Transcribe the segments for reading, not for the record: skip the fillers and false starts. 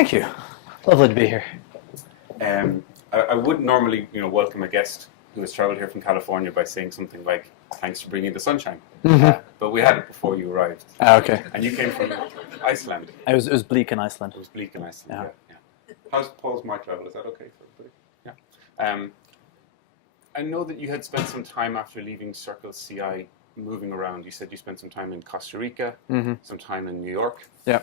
Thank you. Lovely to be here. I would normally, welcome a guest who has travelled here from California by saying something like, "Thanks for bringing the sunshine." But we had it before you arrived. Okay. And you came from Iceland. It was bleak in Iceland. It was bleak in Iceland. Yeah. How's Paul's mic level? Is that okay for everybody? Yeah. I know that you had spent some time after leaving CircleCI moving around. You said you spent some time in Costa Rica, some time in New York. Yeah.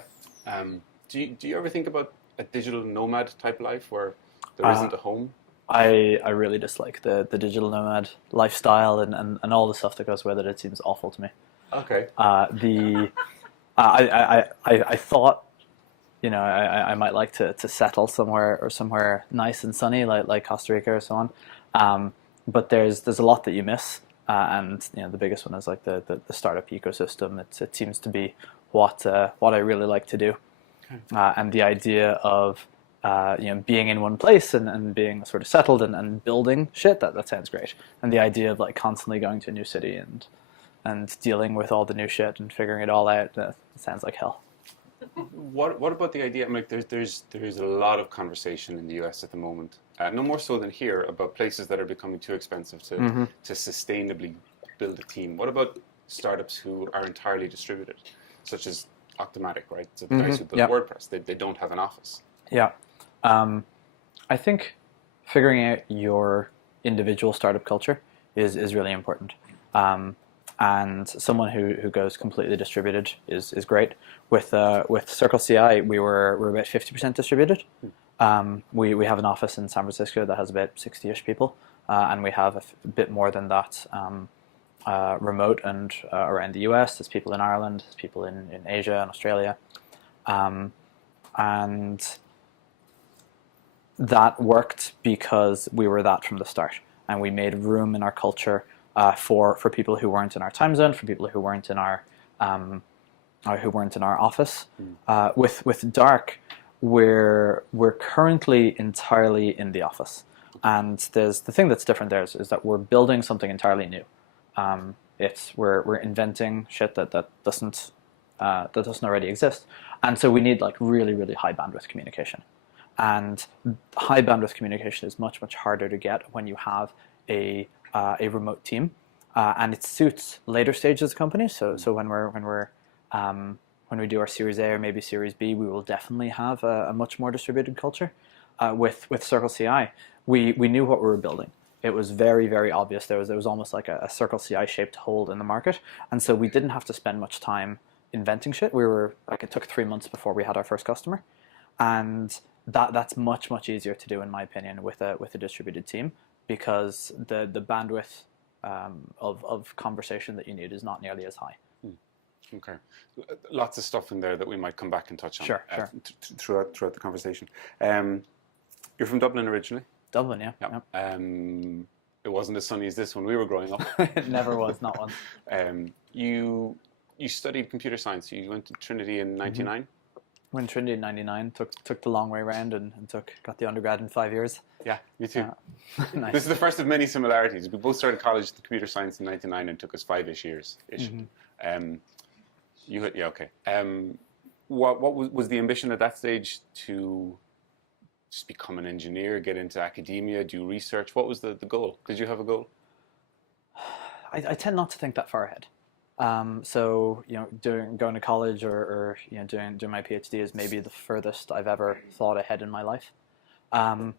Do you ever think about a digital nomad type life where there isn't a home? I really dislike the digital nomad lifestyle and all the stuff that goes with it. It seems awful to me. Okay. I thought, I might like to settle somewhere nice and sunny like Costa Rica or so on. But there's a lot that you miss, and the biggest one is like the startup ecosystem. It seems to be what I really like to do, and the idea of being in one place and being sort of settled and building shit, that sounds great. And the idea of like constantly going to a new city and dealing with all the new shit and figuring it all out, sounds like hell. What about the idea? I mean, there's a lot of conversation in the US at the moment, no more so than here, about places that are becoming too expensive to sustainably build a team. What about startups who are entirely distributed, such as Octomatic, right? So the guys who build WordPress, they don't have an office. Yeah. I think figuring out your individual startup culture is really important. And someone who goes completely distributed is great. With CircleCI, we were about 50% distributed. We have an office in San Francisco that has about 60-ish people, and we have a bit more than that remote and around the US. There's people in Ireland, there's people in Asia and Australia, and that worked because we were that from the start, and we made room in our culture for people who weren't in our time zone, for people who weren't in our office. With Dark, we're currently entirely in the office, and the thing that's different there is that we're building something entirely new. We're inventing shit that doesn't already exist, and so we need like really, really high bandwidth communication. And high bandwidth communication is much harder to get when you have a remote team, and it suits later stages of companies. So when we do our Series A or maybe Series B, we will definitely have a much more distributed culture. With CircleCI, we knew what we were building. It was very, very obvious. There was almost like a CircleCI shaped hole in the market, and so we didn't have to spend much time inventing shit. It took 3 months before we had our first customer, and that's much easier to do, in my opinion, with a distributed team, because the bandwidth of conversation that you need is not nearly as high. Okay, lots of stuff in there that we might come back and touch on throughout the conversation. You're from Dublin originally? Dublin, yeah. It wasn't as sunny as this when we were growing up. It never was, not once. You studied computer science. You went to Trinity in '99. Went Trinity in '99. Took the long way around and got the undergrad in 5 years. Yeah, me too. Nice. This is the first of many similarities. We both started college in computer science in '99 and took us 5-ish years. What was the ambition at that stage? To just become an engineer, get into academia, do research? What was the goal? Did you have a goal? I tend not to think that far ahead. So going to college or doing my PhD is maybe the furthest I've ever thought ahead in my life. I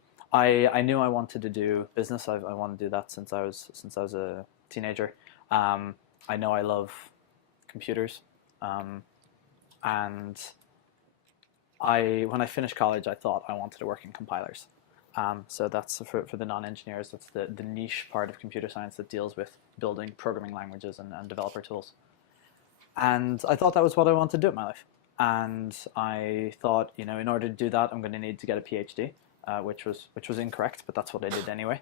knew I wanted to do business. I wanted to do that since I was a teenager. I know I love computers, and when I finished college, I thought I wanted to work in compilers. So that's for the non-engineers. That's the niche part of computer science that deals with building programming languages and developer tools. And I thought that was what I wanted to do in my life. And I thought, in order to do that, I'm going to need to get a PhD, which was incorrect, but that's what I did anyway.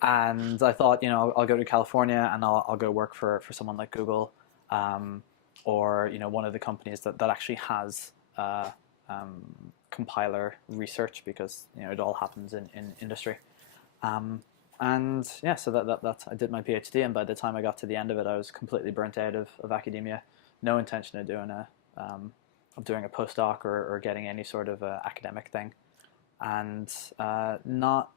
And I thought, I'll go to California and I'll go work for someone like Google, or one of the companies that actually has compiler research, because it all happens in industry. And yeah, so that I did my PhD, and by the time I got to the end of it, I was completely burnt out of academia. No intention of doing doing a postdoc or getting any sort of academic thing, and not.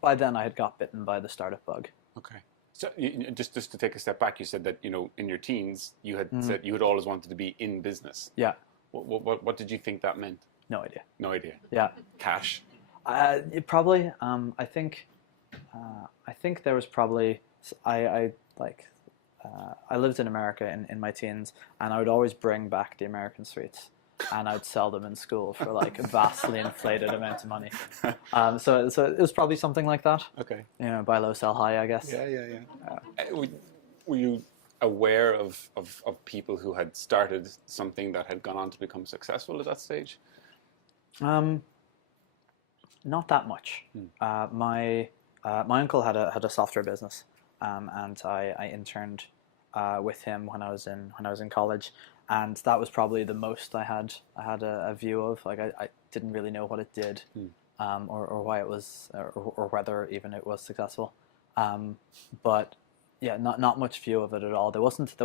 By then, I had got bitten by the startup bug. Okay. So just to take a step back, you said that in your teens you had said you had always wanted to be in business. Yeah. What did you think that meant? No idea. No idea. Yeah. Cash. Probably. I think there was probably I lived in America in my teens, and I would always bring back the American sweets, and I'd sell them in school for like a vastly inflated amount of money. So it was probably something like that. Okay. Buy low, sell high, I guess. Yeah. Were you aware of people who had started something that had gone on to become successful at that stage? Not that much. My uncle had a software business, and I interned with him when I was in college, and that was probably the most I had a view of. Like I didn't really know what it did, or why it was, or whether even it was successful. But yeah, not much view of it at all. There wasn't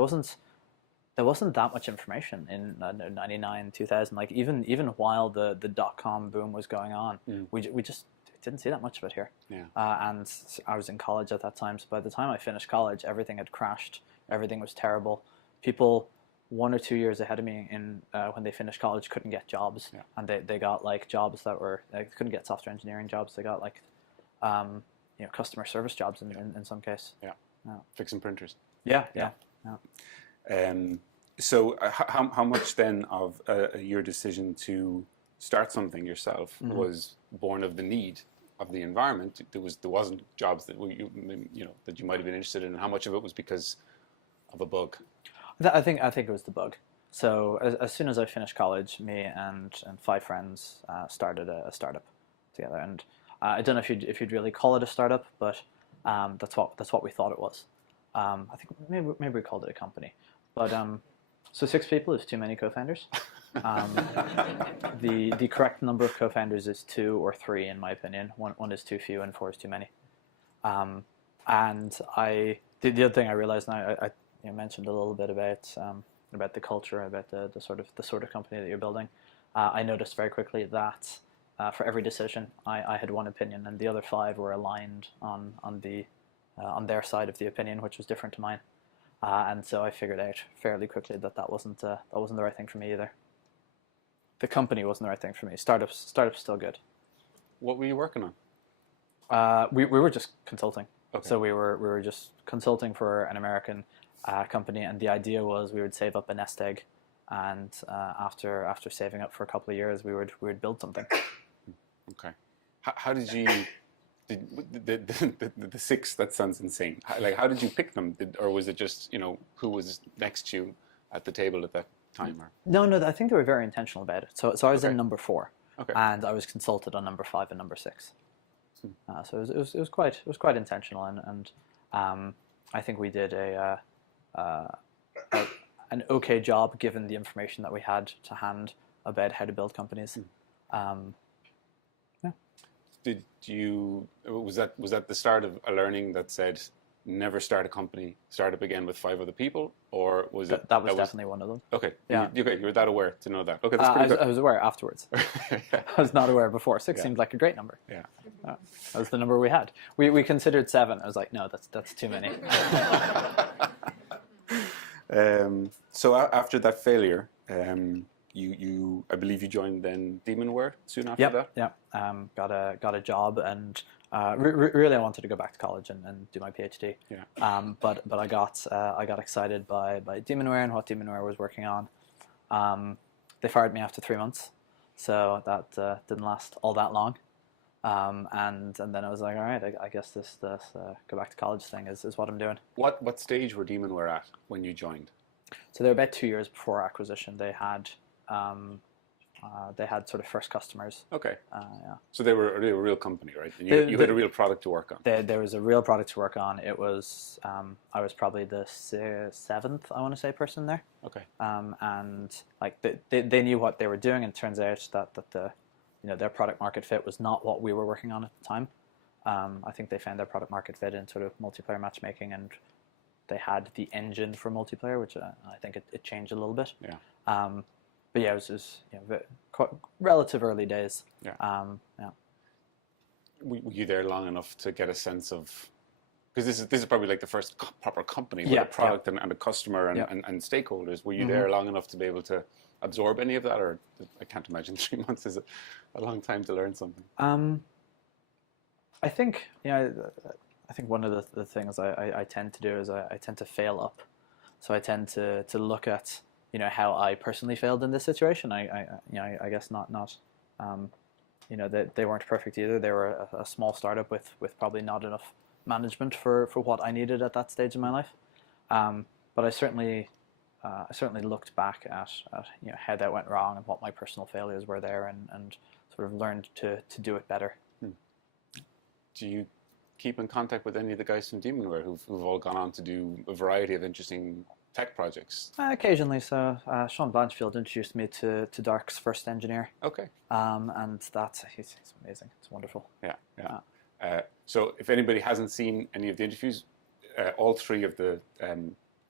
that much information in 99, 2000. Like even while the .com boom was going on, we just didn't see that much of it here. Yeah. And I was in college at that time. So by the time I finished college, everything had crashed. Everything was terrible. People 1 or 2 years ahead of me when they finished college couldn't get jobs, and they got like jobs that were they couldn't get software engineering jobs. They got like customer service jobs in some case. Yeah. Fixing printers. Yeah. So how much then of your decision to start something yourself was born of the need of the environment? There wasn't jobs that that you might have been interested in, and how much of it was because of a bug? I think it was the bug. So as soon as I finished college, me and 5 friends started a startup together, and I don't know if you'd really call it a startup, but that's what we thought it was. I think maybe we called it a company, but so 6 people is too many co-founders. The correct number of co-founders is 2 or 3 in my opinion. One is too few and 4 is too many. And the other thing I realized, and I mentioned a little bit about the culture, about the sort of company that you're building. I noticed very quickly that for every decision I had one opinion, and the other 5 were aligned on their side of the opinion, which was different to mine. And so I figured out fairly quickly that wasn't the right thing for me either. The company wasn't the right thing for me. Startups still good. What were you working on? We were just consulting. Okay. So we were just consulting for an American company, and the idea was we would save up a nest egg, and after saving up for a couple of years, we would build something. Okay. How did you? The 6, that sounds insane. How did you pick them? Or was it just who was next to you at the table at that time? Or? No, I think they were very intentional about it. So I was in number 4, okay, and I was consulted on number 5 and number 6. So it was quite intentional, and I think we did an okay job given the information that we had to hand about how to build companies. Did you? Was that the start of a learning that said never start a company, start up again with 5 other people, or was it? That was definitely one of them. Okay. Yeah. You were that aware to know that. Okay, that's pretty good. I was aware afterwards. Yeah. I was not aware before. 6 seemed like a great number. Yeah. That was the number we had. We considered 7. I was like, no, that's too many. So after that failure, I believe you joined then Demonware soon after that? Yeah. Got a job, and really I wanted to go back to college and do my PhD. Yeah. But I got excited by Demonware and what Demonware was working on. They fired me after 3 months, so that didn't last all that long. And then I was like, all right, I guess this go back to college thing is what I'm doing. What stage were Demonware at when you joined? So they were about 2 years before acquisition. They had sort of first customers. Okay. Yeah. So they were a real company, right? And you had a real product to work on. There was a real product to work on. It was I was probably the 7th, I want to say, person there. Okay. And like they knew what they were doing, and it turns out that their product market fit was not what we were working on at the time. I think they found their product market fit in sort of multiplayer matchmaking, and they had the engine for multiplayer, which I think it changed a little bit. Yeah. But yeah, it was quite relative early days. Yeah. Yeah. Were you there long enough to get a sense of, because this is probably like the first proper company with Yeah, a product and a customer and stakeholders. Were you there long enough to be able to absorb any of that, or I can't imagine 3 months is a long time to learn something. I think I think one of the things I tend to do is I tend to fail up, so I tend to look at how I personally failed in this situation. I guess not they weren't perfect either. They were a small startup with probably not enough management for what I needed at that stage in my life. But I certainly looked back at how that went wrong and what my personal failures were there, and sort of learned to do it better. Do you keep in contact with any of the guys from Demonware who've all gone on to do a variety of interesting tech projects? Occasionally. So Sean Blanchfield introduced me to Dark's first engineer. Okay. And that's he's amazing. It's wonderful. Yeah. So if anybody hasn't seen any of the interviews, all three of the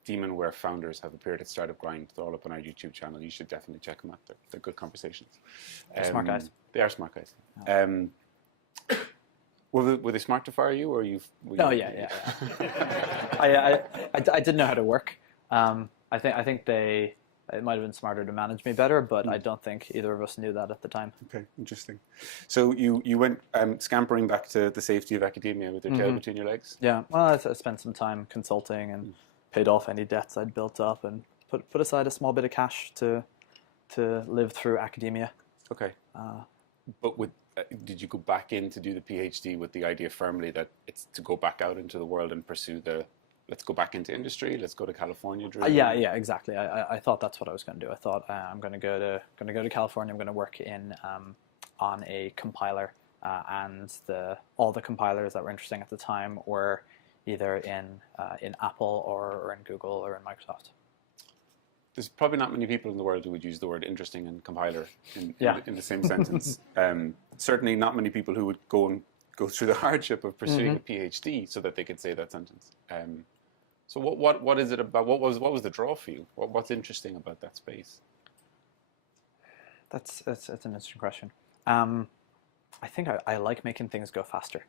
Demonware founders have appeared at Startup Grind. They're all up on our YouTube channel. You should definitely check them out. They're good conversations. They're smart guys. They are smart guys. Yeah. Were they smart to fire you, or Oh yeah. I didn't know how to work. I think it might have been smarter to manage me better, but I don't think either of us knew that at the time. Okay, interesting. So you went scampering back to the safety of academia with your tail between your legs? Yeah. Well, I spent some time consulting and paid off any debts I'd built up, and put aside a small bit of cash to live through academia. Okay. But did you go back in to do the PhD with the idea firmly that it's to go back out into the world and pursue let's go back into industry, let's go to California dream? Yeah, exactly. I thought that's what I was going to do. I thought I'm going to go to California. I'm going to work on a compiler, and all the compilers that were interesting at the time were either in Apple or in Google or in Microsoft. There's probably not many people in the world who would use the word interesting and compiler in the same sentence. Certainly not many people who would go through the hardship of pursuing a PhD so that they could say that sentence. So what is it about? What was the draw for you? What's interesting about that space? That's an interesting question. I think I like making things go faster.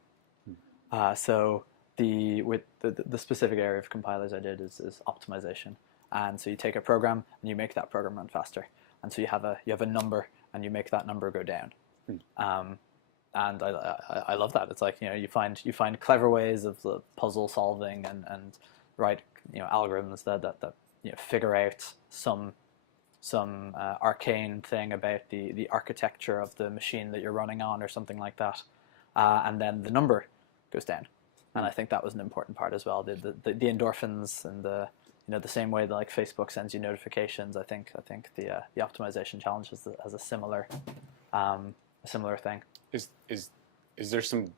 So with the specific area of compilers I did is optimization. And so you take a program and you make that program run faster. And so you have a number and you make that number go down. And I love that. It's like you find clever ways of puzzle solving and write algorithms that figure out some arcane thing about the architecture of the machine that you're running on or something like that. And then the number goes down. And I think that was an important part as well. The endorphins and the same way that like Facebook sends you notifications. I think the optimization challenge has a similar thing. Is there some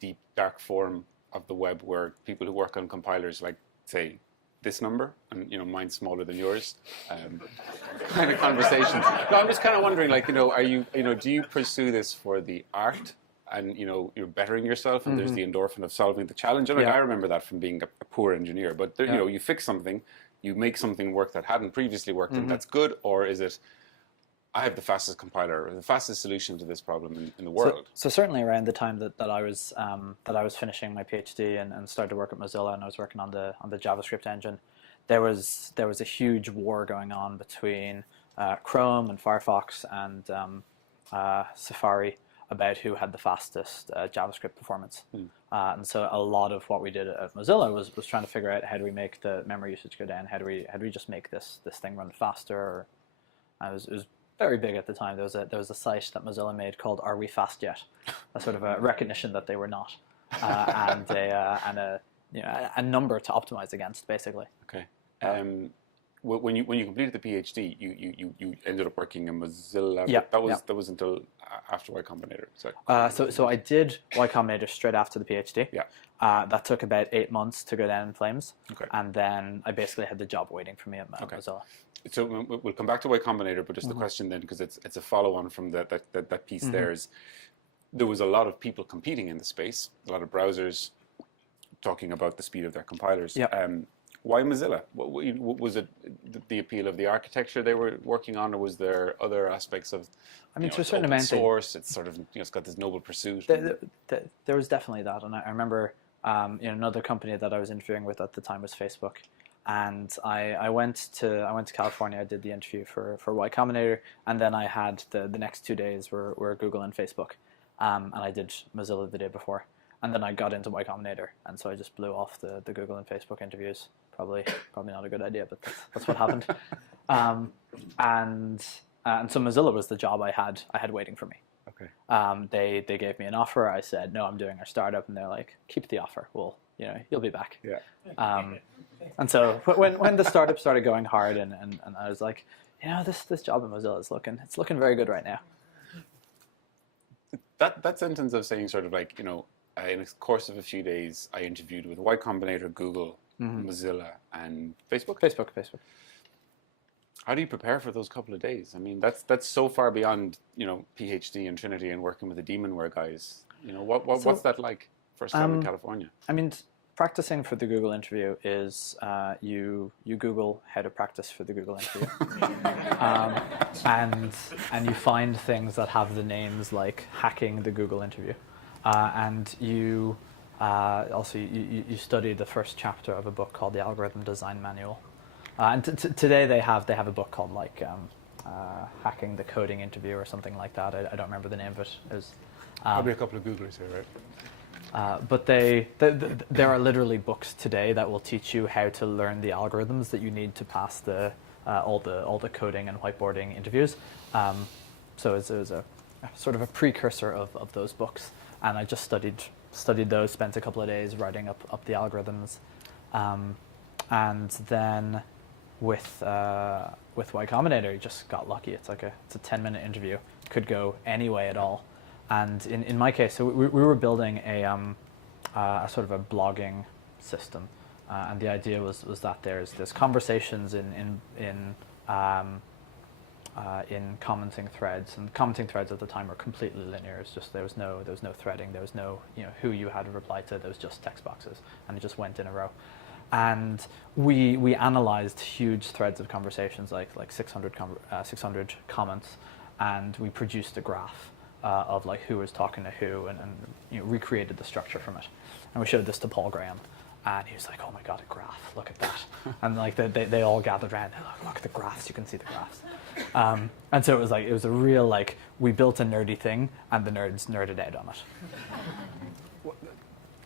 deep dark form of the web where people who work on compilers like say this number and mine's smaller than yours kind of conversations? No, I'm just kind of wondering, like, are you do you pursue this for the art? And you're bettering yourself, and there's the endorphin of solving the challenge. And I remember that from being a poor engineer. But you fix something, you make something work that hadn't previously worked, and that's good. Or is it, I have the fastest compiler or the fastest solution to this problem in the world? So certainly around the time that I was finishing my PhD and started to work at Mozilla, and I was working on the JavaScript engine, there was a huge war going on between Chrome and Firefox and Safari about who had the fastest JavaScript performance. And so a lot of what we did at Mozilla was trying to figure out how do we make the memory usage go down, how do we just make this thing run faster. It was very big at the time. There was a site that Mozilla made called Are We Fast Yet? A sort of a recognition that they were not, and a number to optimize against, basically. Okay. When you completed the PhD, you ended up working in Mozilla. Yeah, that was until after Y Combinator. So I did Y Combinator straight after the PhD. Yeah. That took about 8 months to go down in flames. Okay. And then I basically had the job waiting for me at Mozilla. So we'll come back to Y Combinator, but just the question then, because it's a follow-on from that piece there was a lot of people competing in the space, a lot of browsers talking about the speed of their compilers. Yeah. Why Mozilla? Was it the appeal of the architecture they were working on, or was there other aspects of? I mean, to a It's certain open amount, source. It's sort of it's got this noble pursuit. there was definitely that, and I remember another company that I was interviewing with at the time was Facebook, and I went to California. I did the interview for Y Combinator, and then I had the next 2 days were Google and Facebook, and I did Mozilla the day before, and then I got into Y Combinator, and so I just blew off the Google and Facebook interviews. Probably not a good idea, but that's what happened. And so Mozilla was the job I had waiting for me. Okay. They gave me an offer. I said, no, I'm doing our startup, and they're like, keep the offer. Well, you'll be back. Yeah. And so when the startup started going hard, and I was like, this job in Mozilla is looking very good right now. That sentence of saying sort of like, in a course of a few days, I interviewed with Y Combinator, Google, Mozilla, and Facebook. Facebook. How do you prepare for those couple of days? I mean, that's so far beyond PhD and Trinity and working with the Demonware guys. What's that like? First time in California. I mean, practicing for the Google interview is you Google how to practice for the Google interview, and you find things that have the names like hacking the Google interview, and you also you study the first chapter of a book called the Algorithm Design Manual, and today they have a book called like hacking the coding interview or something like that. I don't remember the name of it. It was, probably a couple of Googlers here, right? But there are literally books today that will teach you how to learn the algorithms that you need to pass all the coding and whiteboarding interviews. So it was a sort of a precursor of those books, and I just studied those, spent a couple of days writing up the algorithms, and then with Y Combinator, you just got lucky. It's a 10-minute interview, could go any way at all. And in my case, so we were building a sort of a blogging system, and the idea was that there's conversations in commenting threads, and commenting threads at the time were completely linear. It's just there was no threading, there was no who you had to reply to. There was just text boxes, and it just went in a row. And we analyzed huge threads of conversations, like 600 comments, and we produced a graph of like who was talking to who, and recreated the structure from it. And we showed this to Paul Graham, and he was like, "Oh my God, a graph! Look at that!" And like they all gathered around. Look at the graphs! You can see the graphs. And so it was a real like we built a nerdy thing, and the nerds nerded out on it.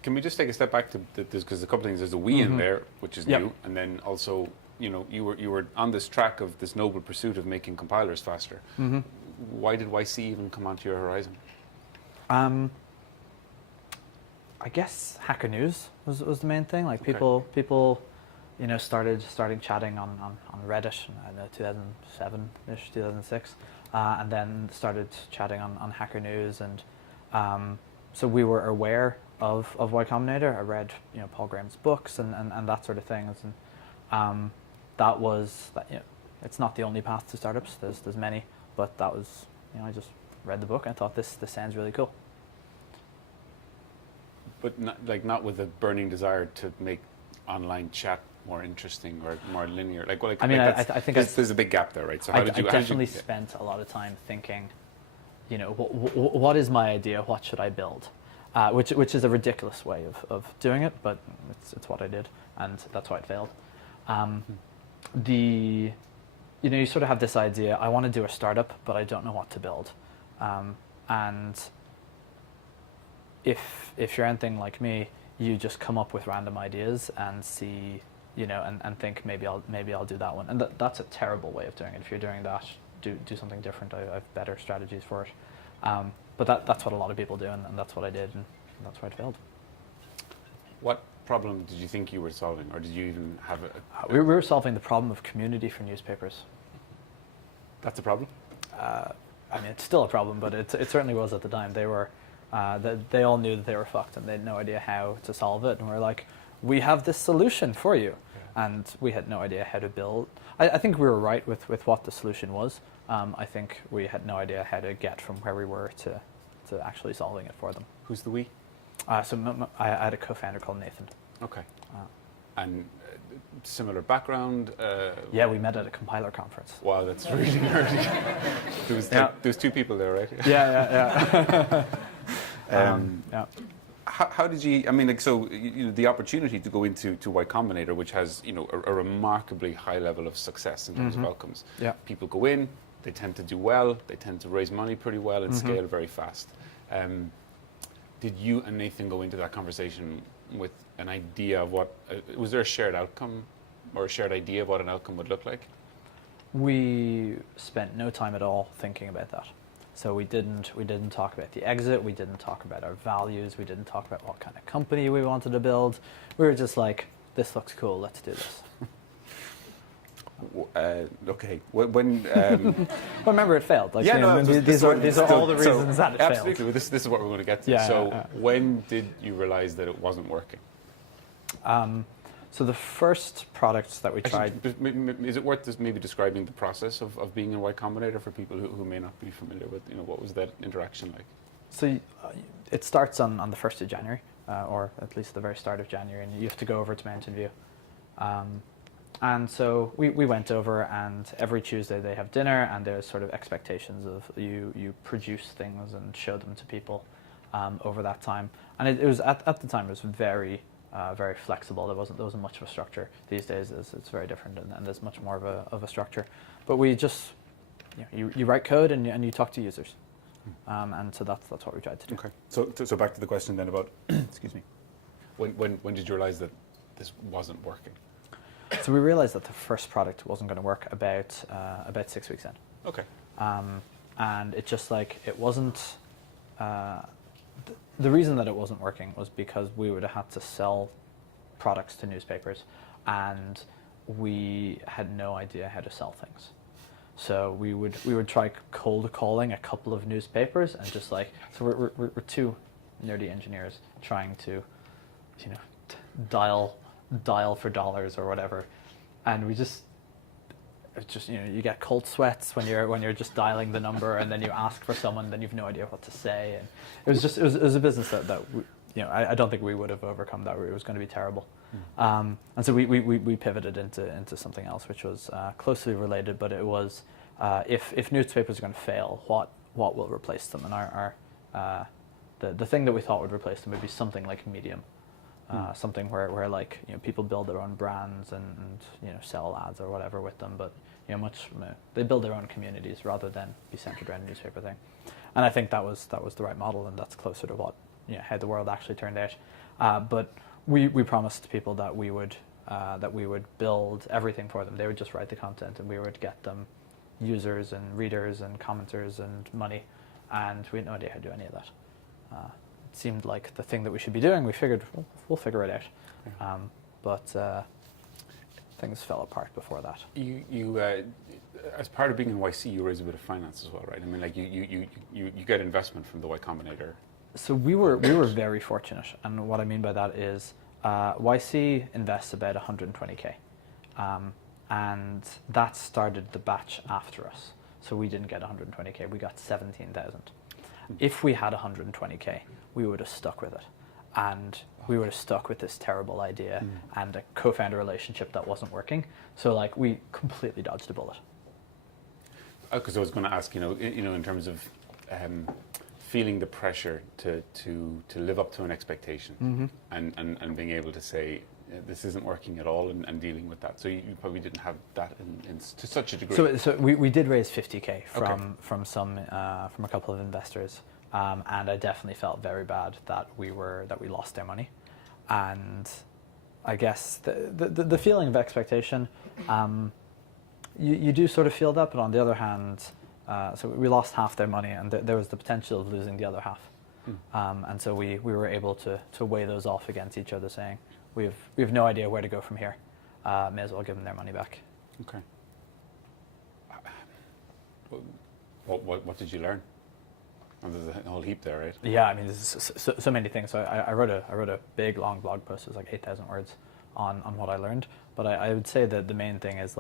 Can we just take a step back to this, because a couple of things. There's a we in there, which is new, and then also you were on this track of this noble pursuit of making compilers faster. Why did YC even come onto your horizon? I guess Hacker News was the main thing. Like people started chatting on Reddit in 2007-ish, 2006, and then started chatting on Hacker News, and so we were aware of Y Combinator. I read Paul Graham's books and that sort of things, and that was it's not the only path to startups. There's many. But that was, I just read the book and thought this sounds really cool. But not with a burning desire to make online chat more interesting or more linear. I think there's a big gap there, right? So I definitely spent a lot of time thinking, what is my idea? What should I build? Which is a ridiculous way of doing it, but it's what I did, and that's why it failed. You sort of have this idea, I want to do a startup, but I don't know what to build. And if you're anything like me, you just come up with random ideas and see, and think maybe I'll do that one. And that's a terrible way of doing it. If you're doing that, do something different. I have better strategies for it. But that's what a lot of people do, and that's what I did, and that's why it failed. What problem did you think you were solving, or did you even have we were solving the problem of community for newspapers. That's a problem? I mean, it's still a problem, but it certainly was at the time. They were, they all knew that they were fucked, and they had no idea how to solve it. And we're like, we have this solution for you, and we had no idea how to build. I think we were right with what the solution was. I think we had no idea how to get from where we were to actually solving it for them. Who's the we? So I had a co-founder called Nathan. Okay. And similar background? Yeah, we met at a compiler conference. Wow, that's really nerdy. There was two people there, right? Yeah. Yeah. How did you? I mean, like, so the opportunity to go into Y Combinator, which has a remarkably high level of success in terms of outcomes. Yeah. People go in, they tend to do well, they tend to raise money pretty well and scale very fast. Did you and Nathan go into that conversation with an idea of what? Was there a shared outcome or a shared idea of what an outcome would look like? We spent no time at all thinking about that. So we didn't talk about the exit, we didn't talk about our values, we didn't talk about what kind of company we wanted to build. We were just like, this looks cool, let's do this. Okay. When well, remember it failed. Like, these are all the reasons that it absolutely. failed. This is what we're going to get to. Yeah, when did you realize that it wasn't working? So the first products that we tried... Is it worth maybe describing the process of being in Y Combinator for people who may not be familiar with, what was that interaction like? So it starts on the 1st of January, or at least the very start of January, and you have to go over to Mountain View. And so we went over, and every Tuesday they have dinner, and there's sort of expectations of you produce things and show them to people over that time. And it was at the time it was very flexible. There wasn't much of a structure. These days it's very different, and there's much more of a structure. But we just you write code and you talk to users, and so that's what we tried to do. Okay. So back to the question then about excuse me. When did you realize that this wasn't working? So we realized that the first product wasn't going to work about 6 weeks in. Okay. And it just it wasn't. The reason that it wasn't working was because we would have had to sell products to newspapers, and we had no idea how to sell things. So we would try cold calling a couple of newspapers, and just so we're two nerdy engineers trying to, dial for dollars or whatever, and we just you get cold sweats when you're just dialing the number, and then you ask for someone, then you've no idea what to say, and it was a business that I don't think we would have overcome that. It was going to be terrible, and so we pivoted into something else, which was closely related, but it was if newspapers are going to fail, what will replace them, and our the thing that we thought would replace them would be something like Medium. Something where people build their own brands and sell ads or whatever with them, but they build their own communities rather than be centered around a newspaper thing. And I think that was the right model, and that's closer to what how the world actually turned out. But we promised people that we would build everything for them. They would just write the content, and we would get them users and readers and commenters and money, and we had no idea how to do any of that. It seemed like the thing that we should be doing. We figured we'll figure it out, but things fell apart before that. You as part of being in YC, you raise a bit of finance as well, right? I mean, like you get investment from the Y Combinator. So we were very fortunate, and what I mean by that is YC invests about 120k, and that started the batch after us. So we didn't get 120k; we got 17,000. If we had 120k, we would have stuck with it, and we would have stuck with this terrible idea and a co-founder relationship that wasn't working. So we completely dodged a bullet. Because I was going to ask, in terms of feeling the pressure to live up to an expectation, and being able to say this isn't working at all, and dealing with that. So you probably didn't have that to such a degree. So we did raise 50k from a couple of investors, and I definitely felt very bad that we lost their money, and I guess the feeling of expectation, you do sort of feel that, but on the other hand, so we lost half their money, and there was the potential of losing the other half, and so we were able to weigh those off against each other, saying we have no idea where to go from here. May as well give them their money back. Okay. What did you learn? Oh, there's a whole heap there, right? Yeah, I mean, there's so many things. So I wrote a big long blog post. It was 8,000 words on what I learned. But I would say that the main thing is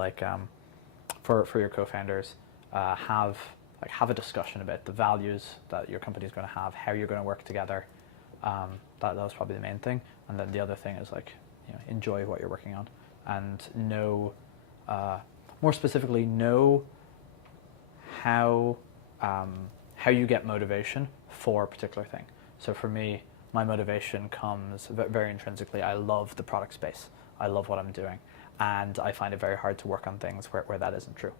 for your co-founders, have a discussion about the values that your company is going to have, how you're going to work together. That was probably the main thing. And then the other thing is enjoy what you're working on, and know, more specifically, know how you get motivation for a particular thing. So for me, my motivation comes very intrinsically. I love the product space. I love what I'm doing, and I find it very hard to work on things where that isn't true.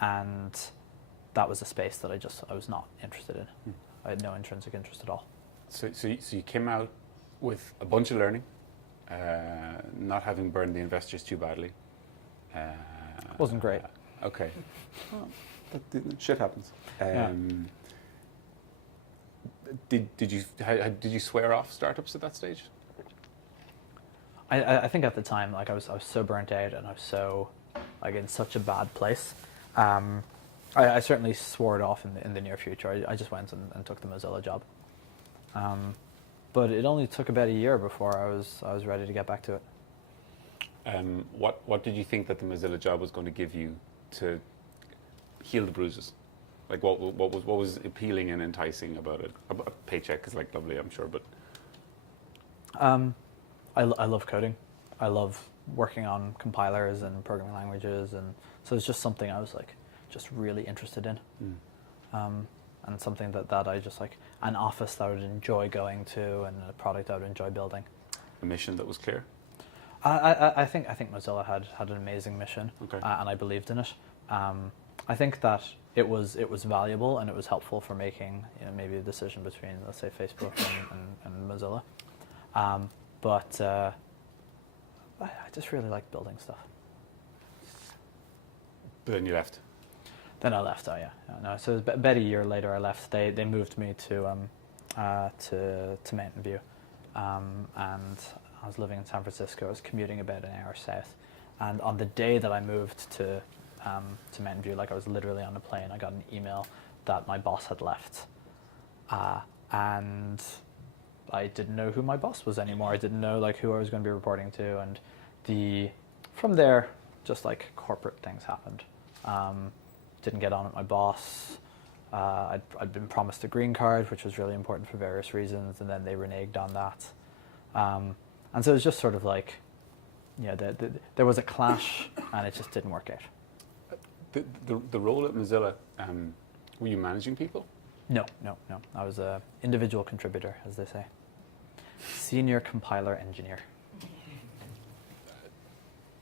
And that was a space that I was not interested in. I had no intrinsic interest at all. So you came out with a bunch of learning, not having burned the investors too badly. Wasn't great. Okay. Well, shit happens. Did you swear off startups at that stage? I think at the time, like I was so burnt out, and I was so like in such a bad place. I certainly swore it off in the near future. I just went and took the Mozilla job. But it only took about a year before I was ready to get back to it. What did you think that the Mozilla job was going to give you to heal the bruises? Like what was appealing and enticing about it? A paycheck is like lovely, I'm sure, but I love coding. I love working on compilers and programming languages, and so it's just something I was like just really interested in. And something that I just like, an office that I would enjoy going to, and a product I would enjoy building. a mission that was clear? I think Mozilla had an amazing mission, Okay. And I believed in it. I think that it was valuable, and it was helpful for making maybe a decision between, let's say, Facebook and Mozilla. But I just really like building stuff. But then you left. Then I left. Oh yeah, no. So it was about a year later I left. They moved me to Mountain View, and I was living in San Francisco. I was commuting about an hour south, and on the day that I moved to Mountain View, like I was literally on a plane, I got an email that my boss had left, and I didn't know who my boss was anymore. I didn't know like who I was going to be reporting to, and from there, just like corporate things happened. Didn't get on with my boss. I'd been promised a green card, which was really important for various reasons, and then they reneged on that. And so it was just sort of like, there was a clash, and it just didn't work out. The role at Mozilla, were you managing people? No. I was an individual contributor, as they say. Senior compiler engineer.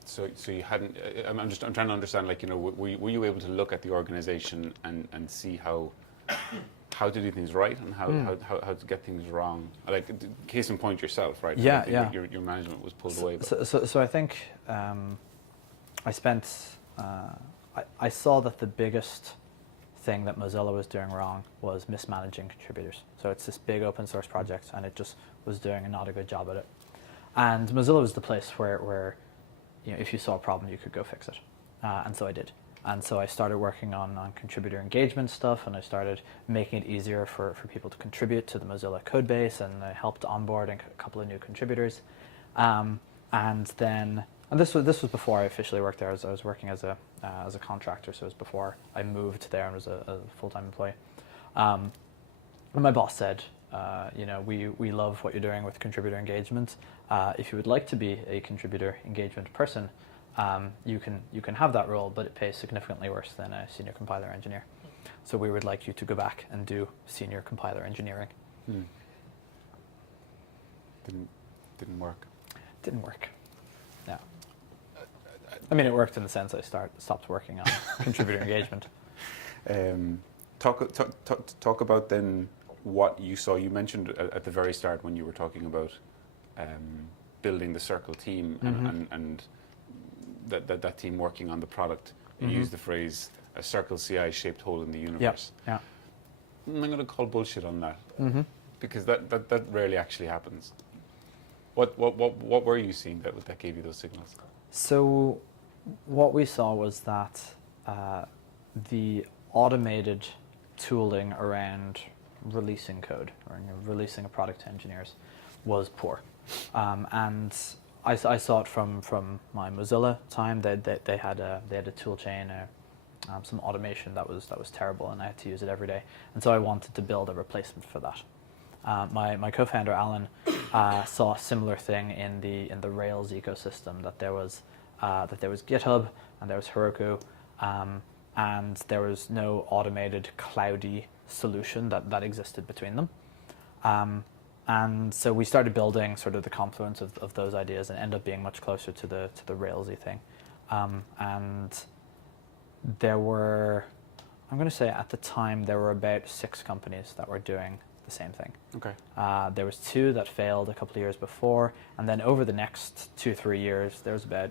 So you hadn't. I'm trying to understand. Like, were you able to look at the organization and see how to do things right and how to get things wrong? Like, case in point, yourself, right? Yeah. Your management was pulled away. So I think I spent. I saw that the biggest thing that Mozilla was doing wrong was mismanaging contributors. So it's this big open source project, and it just was doing not a good job at it. And Mozilla was the place where if you saw a problem, you could go fix it. And so I did. And so I started working on contributor engagement stuff, and I started making it easier for people to contribute to the Mozilla code base, and I helped onboard a couple of new contributors. And this was before I officially worked there. I was working as a contractor, so it was before I moved there and was a full-time employee. And my boss said, we love what you're doing with contributor engagement. If you would like to be a contributor engagement person, you can have that role, but it pays significantly worse than a senior compiler engineer. So we would like you to go back and do senior compiler engineering. Didn't work. Didn't work. No. I mean, it worked in the sense I stopped working on contributor engagement. Talk about then what you saw. You mentioned at the very start when you were talking about building the Circle team and that team working on the product. You used the phrase a CircleCI shaped hole in the universe. Yeah. I'm going to call bullshit on that because that rarely actually happens. What were you seeing that gave you those signals? So what we saw was that the automated tooling around releasing code or releasing a product to engineers was poor. And I saw it from my Mozilla time. They had a tool chain, some automation that was terrible, and I had to use it every day. And so I wanted to build a replacement for that. My co-founder Alan saw a similar thing in the Rails ecosystem, that there was that there was GitHub and there was Heroku, and there was no automated cloudy solution that existed between them. And so we started building sort of the confluence of those ideas and ended up being much closer to the Railsy thing. And there were, I'm going to say at the time, there were about 6 companies that were doing the same thing. Okay. There was 2 that failed a couple of years before, and then over the next 2-3 years, there was about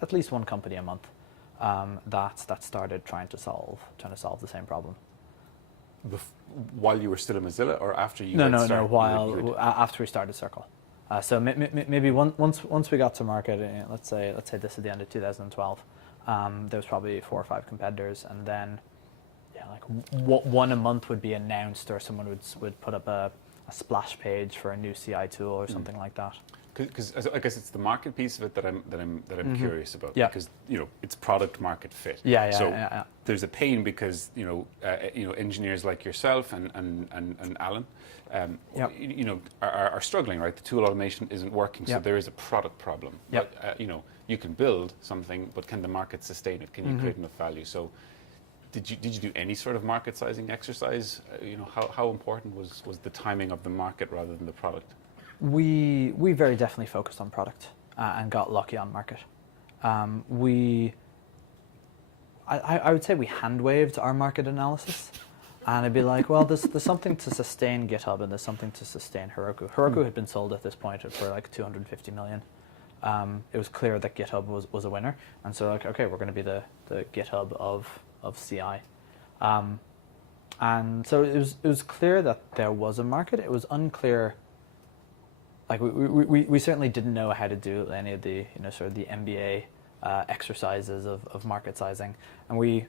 at least 1 company a month that started trying to solve the same problem. While you were still in Mozilla, or after you? No. While after we started Circle. So maybe once we got to market, let's say this is the end of 2012. There was probably 4 or 5 competitors, and then one a month would be announced, or someone would put up a splash page for a new CI tool or something like that. Because I guess it's the market piece of it that I'm curious about. Yeah. Because it's product market fit. Yeah. There's a pain because engineers like yourself and Alan, are struggling. Right, the tool automation isn't working, so there is a product problem. Yep. But, you can build something, but can the market sustain it? Can you create enough value? So, did you do any sort of market sizing exercise? How important was the timing of the market rather than the product? We very definitely focused on product and got lucky on market. I would say we hand-waved our market analysis, and it'd be like, well, there's something to sustain GitHub and there's something to sustain Heroku. Heroku had been sold at this point for like 250 million. It was clear that GitHub was a winner, and so okay, we're going to be the GitHub of CI. And so it was clear that there was a market. It was unclear. Like we certainly didn't know how to do any of the sort of the MBA exercises of market sizing, and we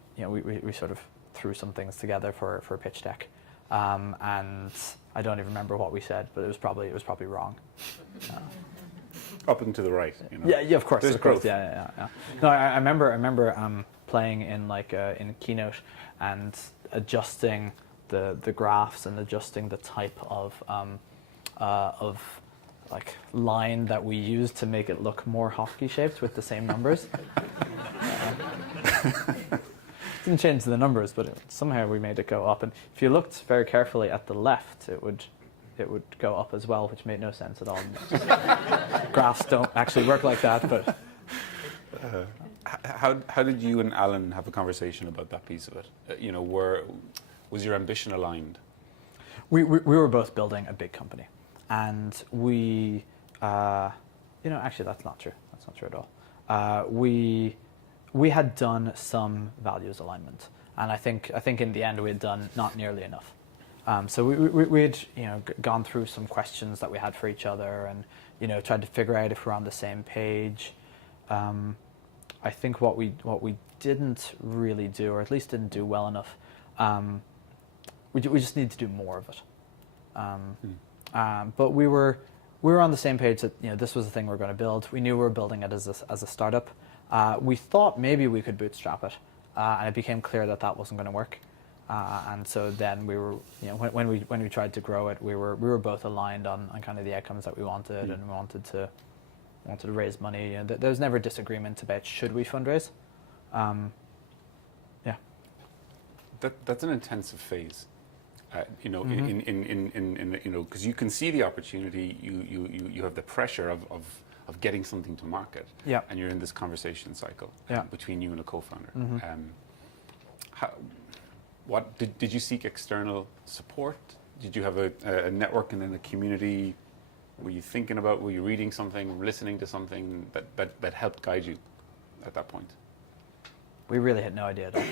sort of threw some things together for a pitch deck, and I don't even remember what we said, but it was probably wrong. Up and to the right. Yeah, of course. There's growth. Yeah. No, I remember playing in in Keynote and adjusting the graphs and adjusting the type of line that we used to make it look more hockey shaped with the same numbers. Didn't change the numbers, but somehow we made it go up. And if you looked very carefully at the left, it would go up as well, which made no sense at all. Graphs don't actually work like that. But how did you and Alan have a conversation about that piece of it? Was your ambition aligned? We were both building a big company. And we, actually that's not true. That's not true at all. We had done some values alignment, and I think in the end we had done not nearly enough. So we had gone through some questions that we had for each other, and tried to figure out if we're on the same page. I think what we didn't really do, or at least didn't do well enough, we just need to do more of it. But we were on the same page that this was the thing we were going to build. We knew we were building it as a startup. We thought maybe we could bootstrap it, and it became clear that wasn't going to work. And so then we were, when we tried to grow it, we were both aligned on kind of the outcomes that we wanted, and we wanted to raise money. There was never disagreement about should we fundraise. Yeah. That's an intensive phase. Because you can see the opportunity, you have the pressure of getting something to market, and you're in this conversation cycle between you and a co-founder. Did you seek external support? Did you have a network and then a community? Were you reading something, listening to something that helped guide you at that point? We really had no idea at all.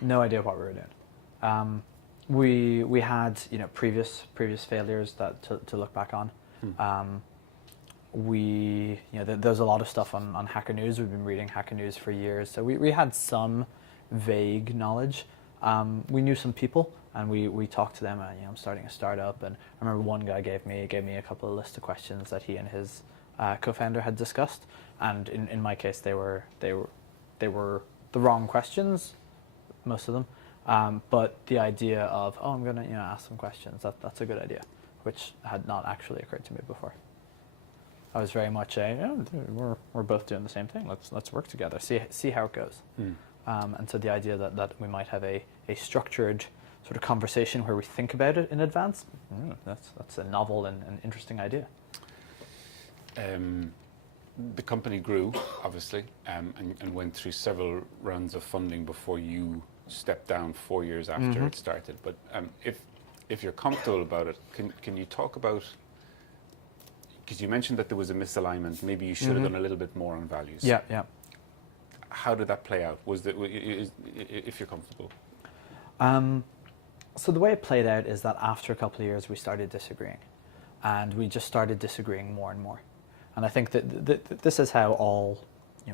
No idea what we were doing. We had previous failures to look back on. There's a lot of stuff on Hacker News. We've been reading Hacker News for years, so we had some vague knowledge. We knew some people, and we talked to them. I'm starting a startup, and I remember one guy gave me a couple of lists of questions that he and his co-founder had discussed, and in my case they were the wrong questions, most of them. But the idea of, I'm going to ask some questions, that's a good idea, which had not actually occurred to me before. I was very much we're both doing the same thing. Let's work together. See how it goes. And so the idea that we might have a structured sort of conversation where we think about it in advance, that's a novel and interesting idea. The company grew, obviously, and went through several rounds of funding before you stepped down 4 years after it started. But if you're comfortable about it, can you talk about, because you mentioned that there was a misalignment, maybe you should have done a little bit more on values. Yeah. How did that play out? If you're comfortable? So the way it played out is that after a couple of years, we started disagreeing, and we just started disagreeing more and more. And I think that this is how all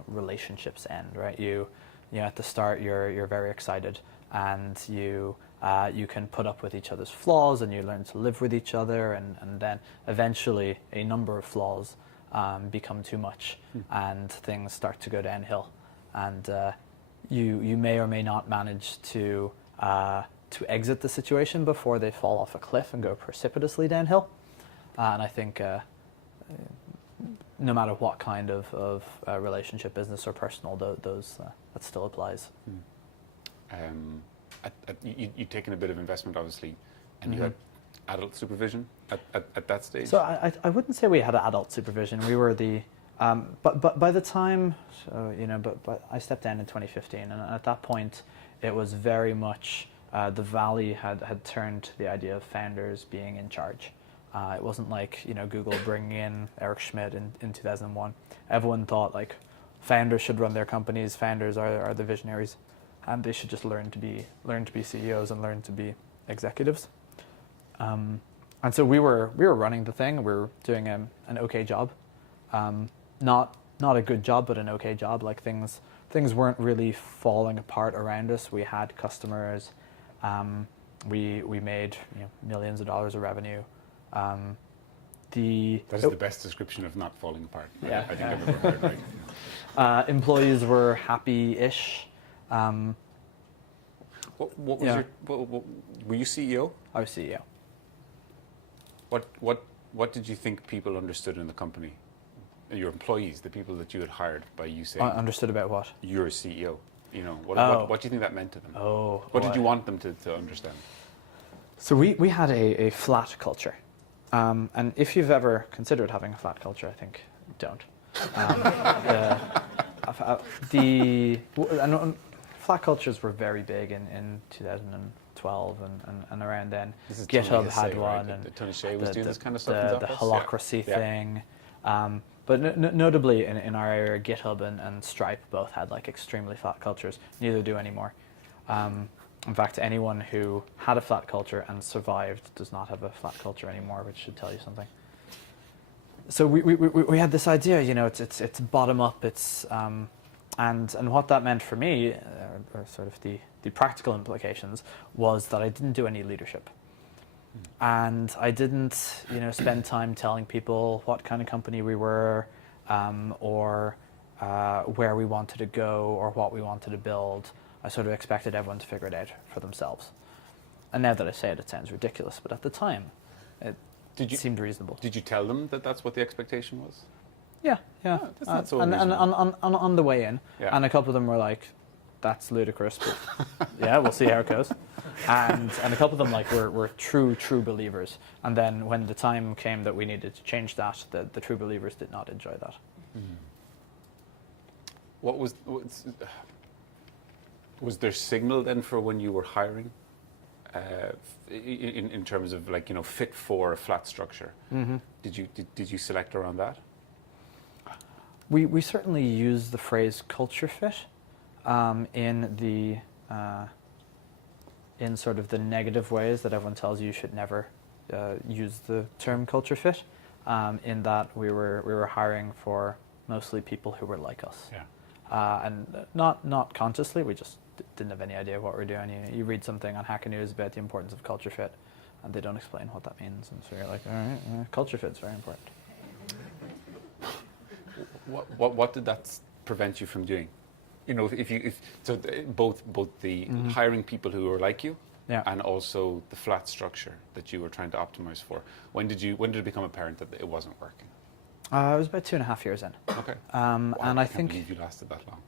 relationships end, right? You at the start you're very excited, and you can put up with each other's flaws, and you learn to live with each other, and then eventually a number of flaws become too much, and things start to go downhill, and you may or may not manage to exit the situation before they fall off a cliff and go precipitously downhill. And I think no matter what kind of relationship, business or personal, that still applies. You'd taken a bit of investment, obviously, and you had adult supervision at that stage? So I wouldn't say we had adult supervision. We were the, but by the time, but I stepped down in 2015, and at that point, it was very much the Valley had turned to the idea of founders being in charge. It wasn't like Google bringing in Eric Schmidt in 2001. Everyone thought like founders should run their companies. Founders are the visionaries, and they should just learn to be CEOs and learn to be executives. And so we were running the thing. We were doing an okay job, not a good job, but an okay job. Like things weren't really falling apart around us. We had customers. We made millions of dollars of revenue. That's the best description of not falling apart. Yeah, I think I've ever heard. Right? Employees were happy-ish. What was were you CEO? I was CEO. What did you think people understood in the company? Your employees, the people that you had hired by you saying Understood about what? You're a CEO. What do you think that meant to them? What did you want them to understand? So we had a flat culture, and if you've ever considered having a flat culture, I think don't. Flat cultures were very big in 2012 and around then. GitHub had one, right? and Tony Hsieh was doing this kind of stuff in the his office? holacracy thing. But notably in our area, GitHub and Stripe both had like extremely flat cultures. Neither do anymore. In fact, anyone who had a flat culture and survived does not have a flat culture anymore, which should tell you something. So we had this idea, it's bottom up, and what that meant for me, or sort of the practical implications, was that I didn't do any leadership. And I didn't, spend time telling people what kind of company we were, or where we wanted to go, or what we wanted to build. I sort of expected everyone to figure it out for themselves. And now that I say it, it sounds ridiculous, but at the time, it seemed reasonable. Did you tell them that that's what the expectation was? Yeah. Oh, that's not so and on the way in, Yeah. and a couple of them were like, "That's ludicrous," but yeah, we'll see how it goes. And a couple of them were true believers. And then when the time came that we needed to change that, the true believers did not enjoy that. Was there signal then for when you were hiring, in terms of fit for a flat structure? Did you select around that? We certainly use the phrase culture fit in sort of the negative ways that everyone tells you should never use the term culture fit. In that we were hiring for mostly people who were like us. Yeah. And not consciously, we just didn't have any idea what we're doing. You read something on Hacker News about the importance of culture fit, and they don't explain what that means. And so you're like, all right, culture fit's very important. What did that prevent you from doing? Both the hiring people who were like you, Yeah. and also the flat structure that you were trying to optimize for. When did it become apparent that it wasn't working? I was about 2.5 years in. Okay. And I can't think believe you lasted that long.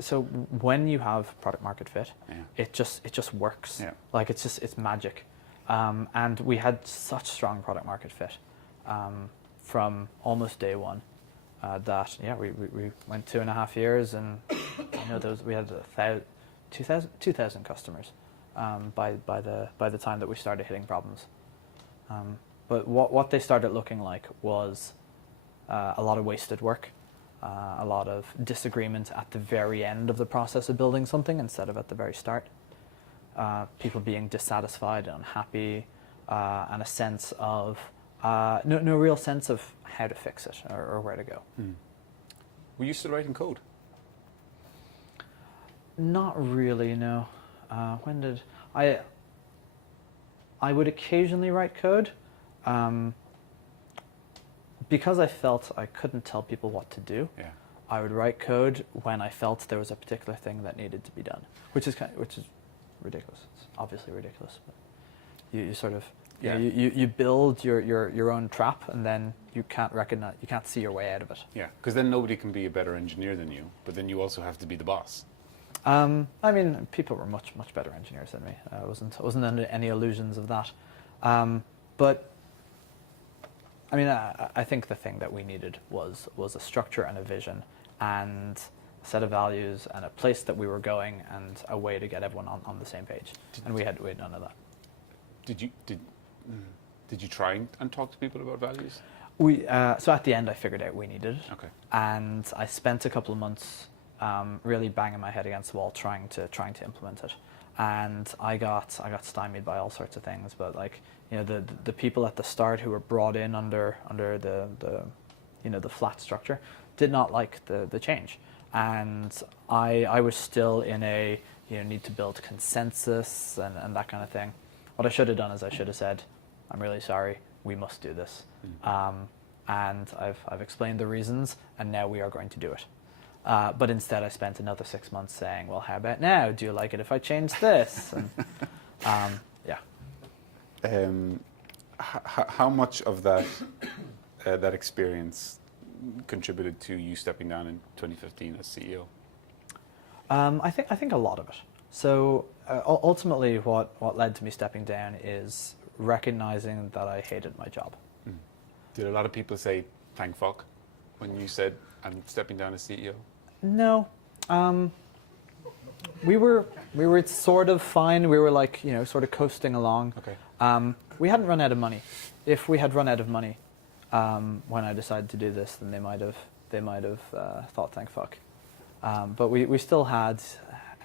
so when you have product market fit, Yeah. it just works. Yeah. Like it's magic. And we had such strong product market fit from almost day one that we went 2.5 years, and we had 2,000 customers by the time that we started hitting problems. But what they started looking like was a lot of wasted work, a lot of disagreement at the very end of the process of building something instead of at the very start. People being dissatisfied and unhappy, and a sense of no real sense of how to fix it or where to go. Were you still writing code? Not really, no. When did I would occasionally write code because I felt I couldn't tell people what to do. Yeah. I would write code when I felt there was a particular thing that needed to be done, which is ridiculous. It's obviously ridiculous, but you sort of you build your own trap, and then you can't see your way out of it. Yeah, because then nobody can be a better engineer than you, but then you also have to be the boss. I mean, people were much better engineers than me. I wasn't under any illusions of that. But I mean, I think the thing that we needed was a structure and a vision, and a set of values, and a place that we were going, and a way to get everyone on the same page. And we had none of that. Did you try and talk to people about values? So at the end, I figured out we needed it. Okay. And I spent a couple of months really banging my head against the wall trying to implement it. And I got stymied by all sorts of things, but the people at the start who were brought in under the flat structure did not like the change, and I was still in a need to build consensus and that kind of thing. What I should have done is I should have said, I'm really sorry, we must do this, and I've explained the reasons, and now we are going to do it. But instead, I spent another 6 months saying, well, how about now? Do you like it if I change this? And, How much of that that experience contributed to you stepping down in 2015 as CEO? I think a lot of it. So ultimately, what led to me stepping down is recognizing that I hated my job. Did a lot of people say, thank fuck, when you said, I'm stepping down as CEO? No. We were sort of fine. We were sort of coasting along. Okay. We hadn't run out of money. If we had run out of money when I decided to do this, then they might have thought thank fuck. But we still had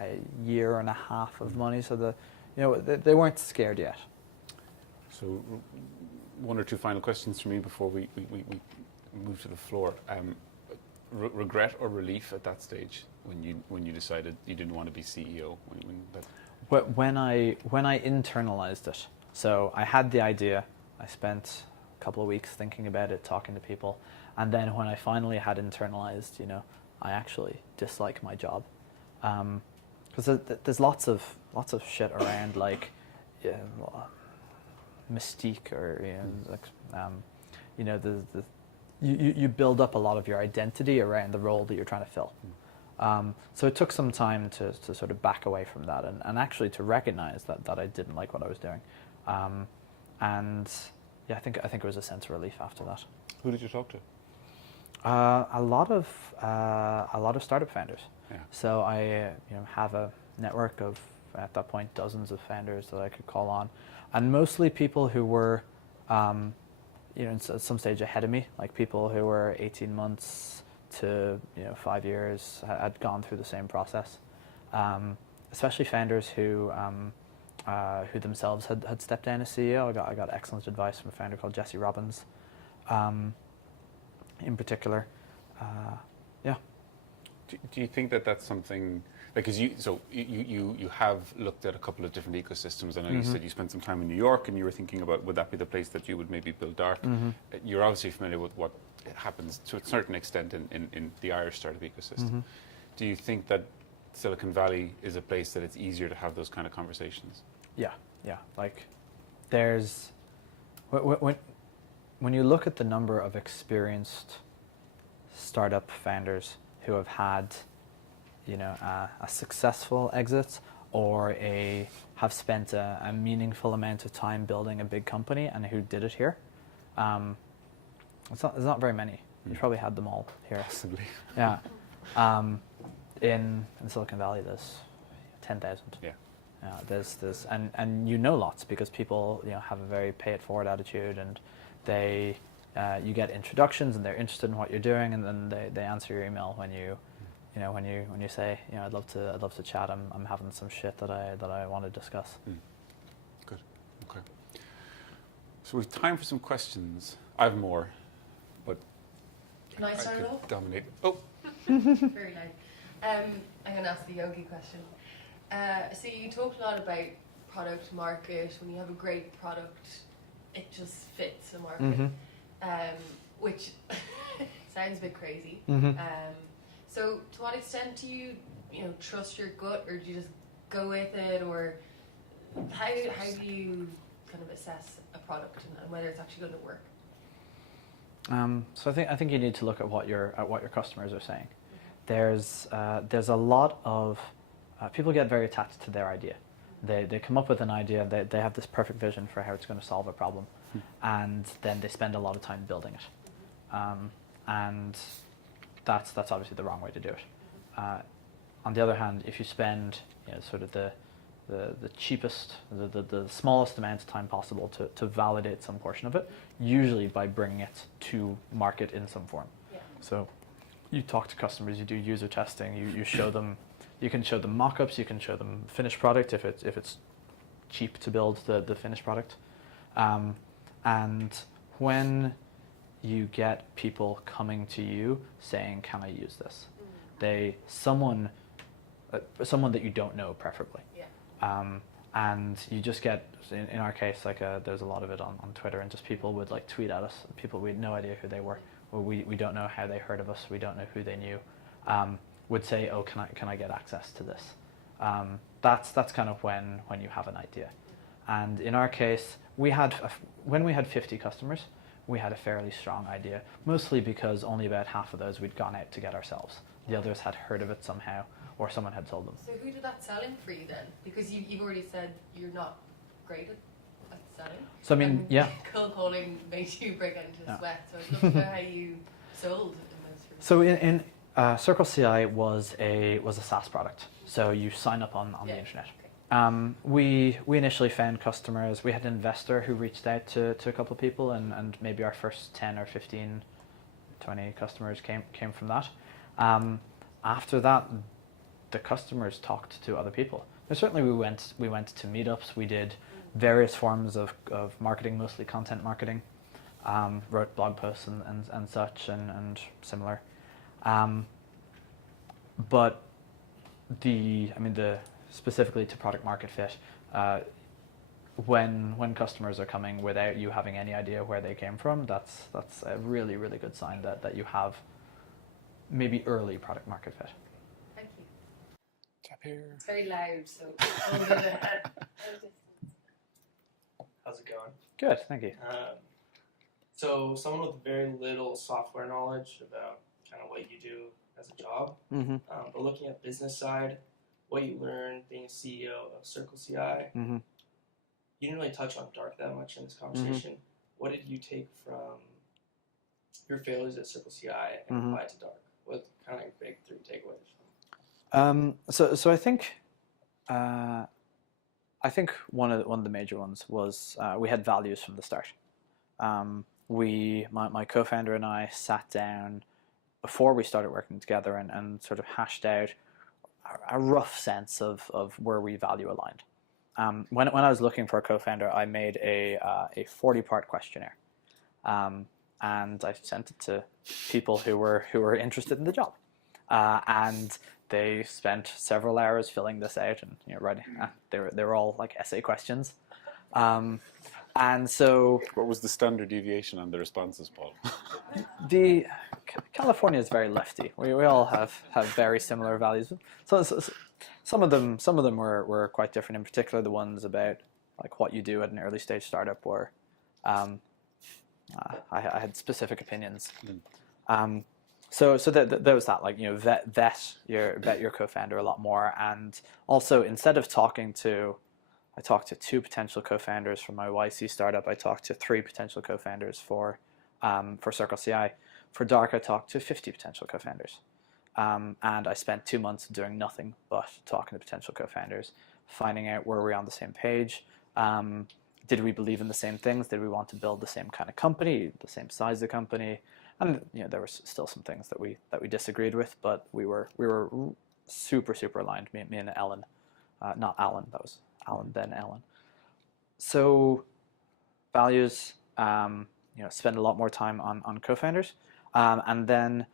a year and a half of money, so they weren't scared yet. So, one or two final questions from me before we move to the floor. Regret or relief at that stage when you decided you didn't want to be CEO? When I internalized it, so I had the idea. I spent a couple of weeks thinking about it, talking to people, and then when I finally had internalized, I actually dislike my job, because there's lots of shit around, like mystique, or you build up a lot of your identity around the role that you're trying to fill. So it took some time to sort of back away from that and actually to recognize that I didn't like what I was doing. And yeah, I think it was a sense of relief after that. Who did you talk to? A lot of startup founders. Yeah. So I have a network of, at that point, dozens of founders that I could call on, and mostly people who were at some stage ahead of me, like people who were 18 months to 5 years, had gone through the same process. Especially founders who themselves had stepped down as CEO. I got excellent advice from a founder called Jesse Robbins, in particular. Do you think that that's something, because you have looked at a couple of different ecosystems? I know you said you spent some time in New York and you were thinking about, would that be the place that you would maybe build Dart? You're obviously familiar with what happens to a certain extent in the Irish startup ecosystem. Do you think that Silicon Valley is a place that it's easier to have those kind of conversations? Yeah. Like, there's when you look at the number of experienced startup founders who have had, a successful exit or have spent a meaningful amount of time building a big company and who did it here, there's not very many. You probably had them all here. Possibly. Yeah. In Silicon Valley, there's 10,000. Yeah. There's and lots because people have a very pay it forward attitude, and they you get introductions and they're interested in what you're doing, and then they answer your email when you say I'd love to chat. I'm having some shit that I want to discuss. Good. Okay. So we've time for some questions. I have more, but can I start could off? dominate. Oh. Very nice. I'm going to ask the Yogi question. So you talked a lot about product market. When you have a great product, it just fits a market, which sounds a bit crazy. So to what extent do you trust your gut, or do you just go with it, or how do you kind of assess a product and whether it's actually going to work? So I think you need to look at what your customers are saying. There's a lot of people get very attached to their idea. They come up with an idea. They have this perfect vision for how it's going to solve a problem, and then they spend a lot of time building it. And that's obviously the wrong way to do it. On the other hand, if you spend sort of the cheapest, the smallest amount of time possible to validate some portion of it, usually by bringing it to market in some form. Yeah. So you talk to customers, you do user testing, you show them, you can show them mock-ups, you can show them finished product if it's cheap to build the finished product. And when you get people coming to you saying, can I use this? Someone that you don't know, preferably. Yeah. And you just get, in our case, there's a lot of it on Twitter, and just people would tweet at us, people we had no idea who they were, or we don't know how they heard of us, we don't know who they knew, would say, oh, can I get access to this? That's kind of when you have an idea. And in our case, when we had 50 customers, we had a fairly strong idea, mostly because only about half of those we'd gone out to get ourselves. The others had heard of it somehow, or someone had told them. So who did that sell in for you then? Because you've already said you're not great at selling. So I mean, yeah. Cold calling makes you break out into a sweat. So I'd love to know how you sold in those first. So in CircleCI was a SaaS product. So you sign up on the internet. Okay. We initially found customers. We had an investor who reached out to a couple of people, and maybe our first 10 or 15, 20 customers came from that. After that, the customers talked to other people. And certainly we went to meetups. We did various forms of marketing, mostly content marketing. Wrote blog posts and such and similar. But specifically to product market fit, when customers are coming without you having any idea where they came from, that's a really, really good sign that you have maybe early product market fit. Thank you. Tap here. It's very loud, so How's it going? Good, thank you. So someone with very little software knowledge about kind of what you do as a job, but looking at business side, what you learned being a CEO of CircleCI, you didn't really touch on dark that much in this conversation. What did you take from your failures at CircleCI and apply it to dark? What kind of your big 3 takeaways? So I think one of the major ones was we had values from the start. My co-founder and I sat down before we started working together and sort of hashed out a rough sense of where we value aligned. When I was looking for a co-founder, I made a 40-part questionnaire, and I sent it to people who were interested in the job, and they spent several hours filling this out and writing. They were all essay questions, and so. What was the standard deviation on the responses, Paul? California is very lefty. We all have very similar values. So some of them were quite different. In particular, the ones about what you do at an early stage startup were I had specific opinions. So there was that, like, you know, vet your co-founder a lot more, and also instead of I talked to 2 potential co-founders for my YC startup. I talked to 3 potential co-founders for CircleCI. For Dark, I talked to 50 potential co-founders, and I spent 2 months doing nothing but talking to potential co-founders, finding out were we on the same page. Did we believe in the same things? Did we want to build the same kind of company, the same size of company? And you know, there were still some things that we disagreed with, but we were super aligned. Me and Ellen, not Alan. That was Alan, then Ellen. So values, you know, spend a lot more time on co-founders, and then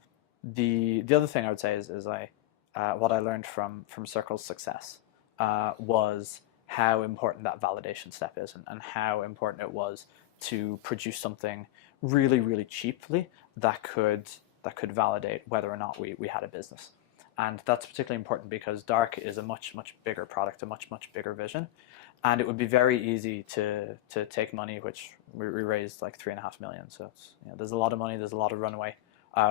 the other thing I would say is what I learned from Circle's success was how important that validation step is, and how important it was to produce something really cheaply that could validate whether or not we had a business. And that's particularly important because Dark is a much bigger product, a much bigger vision, and it would be very easy to take money, which we raised like $3.5 million. So it's, you know, there's a lot of money, there's a lot of runway.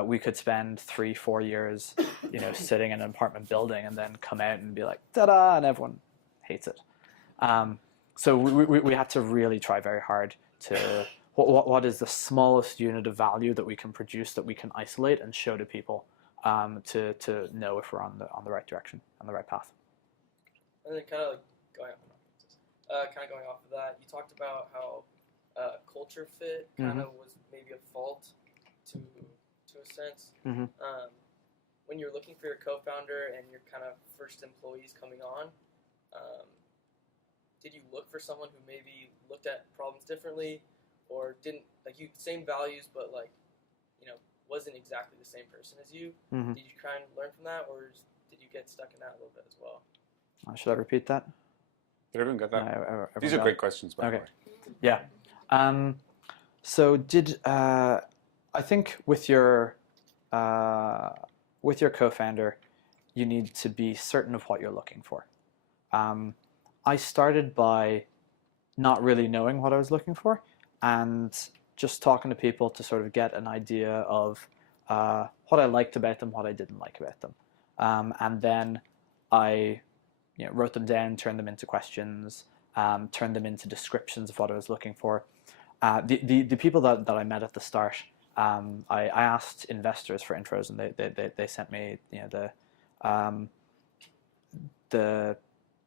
We could spend 3-4 years, you know, sitting in an apartment building and then come out and be like, ta-da, and everyone hates it. So we had to really try very hard to what is the smallest unit of value that we can produce, that we can isolate and show to people, to know if we're on the right direction, on the right path. And then kind of going off of that, you talked about how culture fit kind of was maybe a fault to a sense. When you're looking for your co-founder and your kind of first employees coming on, did you look for someone who maybe looked at problems differently, or didn't, like, you same values but, like, you know, wasn't exactly the same person as you? Did you try and learn from that, or did you get stuck in that a little bit as well? Should I repeat that? Did everyone get that? Everyone These are got great it? questions, by the way. Yeah. So I think with your co-founder, you need to be certain of what you're looking for. I started by not really knowing what I was looking for, and just talking to people to sort of get an idea of what I liked about them, what I didn't like about them, and then I, you know, wrote them down, turned them into questions, turned them into descriptions of what I was looking for. The people that I met at the start, I asked investors for intros, and they sent me, you know, the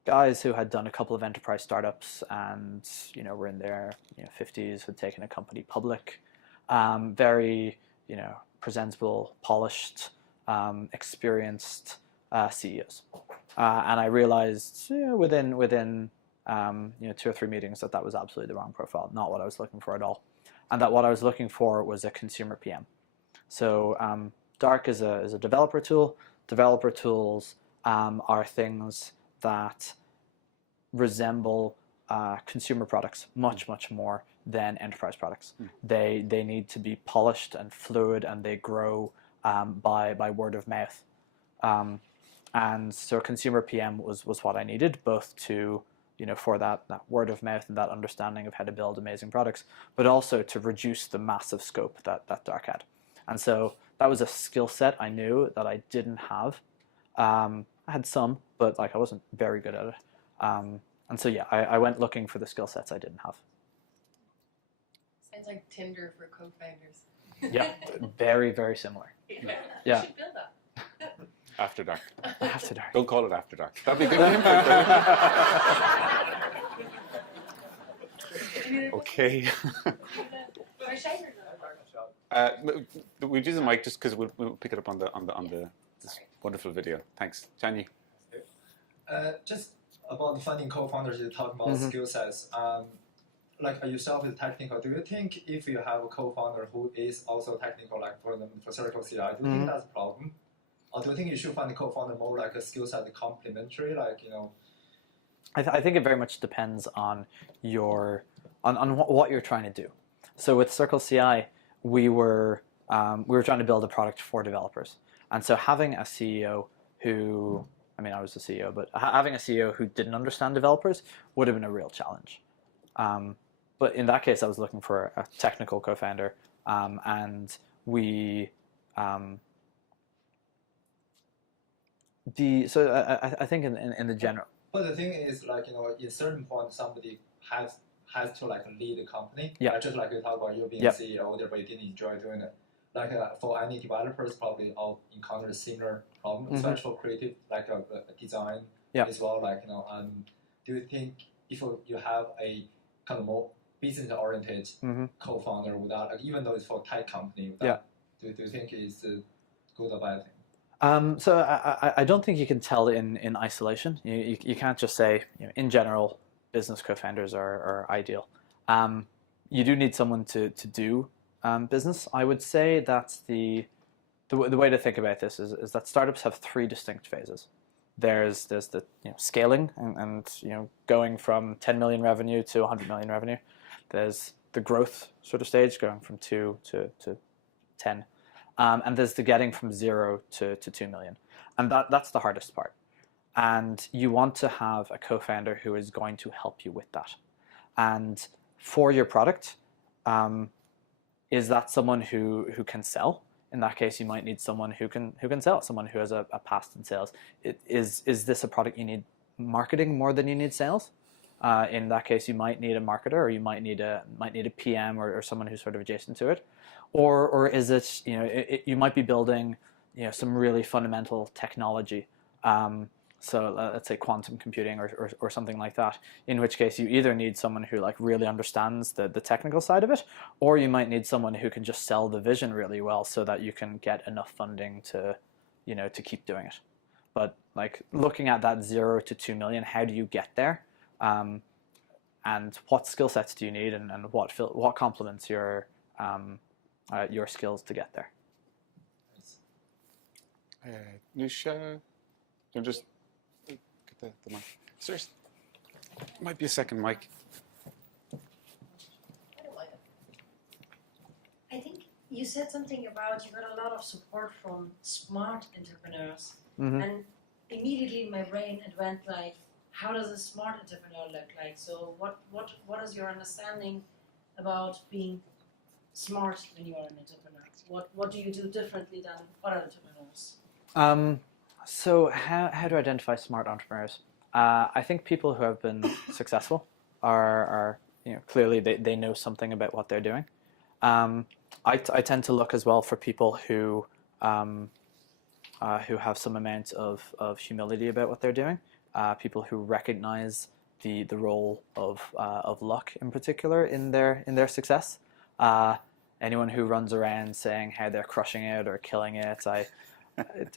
guys who had done a couple of enterprise startups and, you know, were in their, you know, 50s, had taken a company public, very, you know, presentable, polished, experienced CEOs, and I realized, you know, within you know, 2 or 3 meetings that was absolutely the wrong profile, not what I was looking for at all, and that what I was looking for was a consumer PM. So Dark is a developer tool. Developer tools are things that resemble consumer products much more than enterprise products. They need to be polished and fluid, and they grow by word of mouth. And so consumer PM was what I needed, both to, you know, for that word of mouth and that understanding of how to build amazing products, but also to reduce the massive scope that Dark had. And so that was a skill set I knew that I didn't have. I had some, but like I wasn't very good at it. And so yeah, I went looking for the skill sets I didn't have. Sounds like Tinder for co-founders. Yeah, very similar. Yeah. You should build that. After Dark. After Dark. Don't call it After Dark. That'd be a good name for it. Okay. We use the mic just because we'll pick it up on this wonderful video. Thanks, Chanyi. Just about finding co-founders, you talk about skill sets. Like yourself is technical. Do you think if you have a co-founder who is also technical, like for CircleCI, do you think that's a problem? Or do you think you should find a co-founder more like a skill set complementary, like, you know? I think it very much depends on what you're trying to do. So with CircleCI, we were trying to build a product for developers, and so having a CEO who, I mean, I was the CEO, but having a CEO who didn't understand developers would have been a real challenge. but in that case, I was looking for a technical co-founder, and we. I think in the general. But the thing is, like, you know, at a certain point, somebody has to like lead the company. Yeah. Just like you talk about you being Yeah. a CEO there, but you didn't enjoy doing it. Like for any developers, probably all encounter a similar problem, Mm-hmm. especially for creative, like a design Yeah. as well. Like, you know, do you think if you have a kind of more business-oriented Mm-hmm. co-founder without, like, even though it's for a tech company, without, do you think it's a good or bad thing? So I don't think you can tell in isolation. You can't just say, you know, in general, business co-founders are ideal. You do need someone to do business. I would say that's the way to think about this is that startups have three distinct phases. There's the scaling and going from 10 million revenue to 100 million revenue. There's the growth sort of stage, going from 2 to 10. And there's the getting from 0 to 2 million. And that's the hardest part. And you want to have a co-founder who is going to help you with that. And for your product, is that someone who can sell? In that case, you might need someone who can sell, someone who has a past in sales. Is this a product you need marketing more than you need sales? In that case, you might need a marketer, or you might need a PM or someone who's sort of adjacent to it, or is it you might be building some really fundamental technology. So let's say quantum computing or something like that, in which case you either need someone who like really understands the technical side of it, or you might need someone who can just sell the vision really well so that you can get enough funding to keep doing it. But like looking at that 0 to 2 million, how do you get there? And what skill sets do you need, and what complements your skills to get there? Nusha, don't just get the mic. Seriously, might be a second mic. I think you said something about you got a lot of support from smart entrepreneurs, Mm-hmm. and immediately in my brain it went like, how does a smart entrepreneur look like? So what is your understanding about being smart when you are an entrepreneur? What do you do differently than other entrepreneurs? So how to identify smart entrepreneurs? I think people who have been successful are clearly they know something about what they're doing. I tend to look as well for people who have some amount of humility about what they're doing. People who recognize the role of luck in particular in their success. Anyone who runs around saying how they're crushing it or killing it,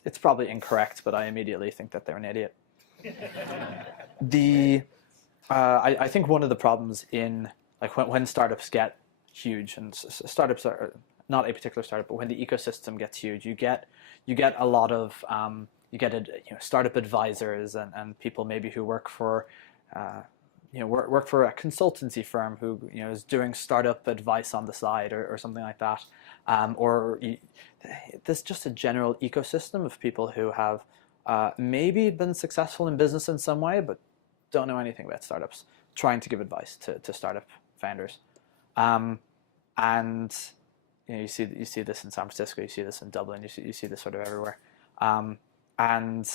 it's probably incorrect, but I immediately think that they're an idiot. I think one of the problems in like when startups get huge, and startups are not a particular startup, but when the ecosystem gets huge, you get a lot of startup advisors and people maybe who work for work for a consultancy firm who is doing startup advice on the side or something like that, there's just a general ecosystem of people who have maybe been successful in business in some way but don't know anything about startups, trying to give advice to startup founders, and you see this in San Francisco, you see this in Dublin, you see this sort of everywhere, and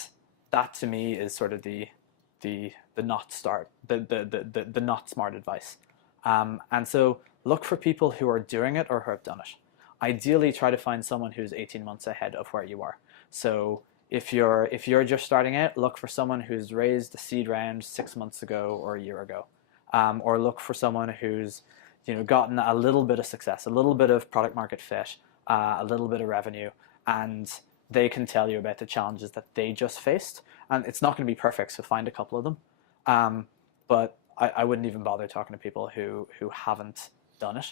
that to me is sort of the not smart advice, and so look for people who are doing it or who have done it. Ideally, try to find someone who's 18 months ahead of where you are. So if you're just starting out, look for someone who's raised a seed round 6 months ago or a year ago, or look for someone who's gotten a little bit of success, a little bit of product market fit, a little bit of revenue, and they can tell you about the challenges that they just faced. And it's not going to be perfect, so find a couple of them. But I wouldn't even bother talking to people who haven't done it,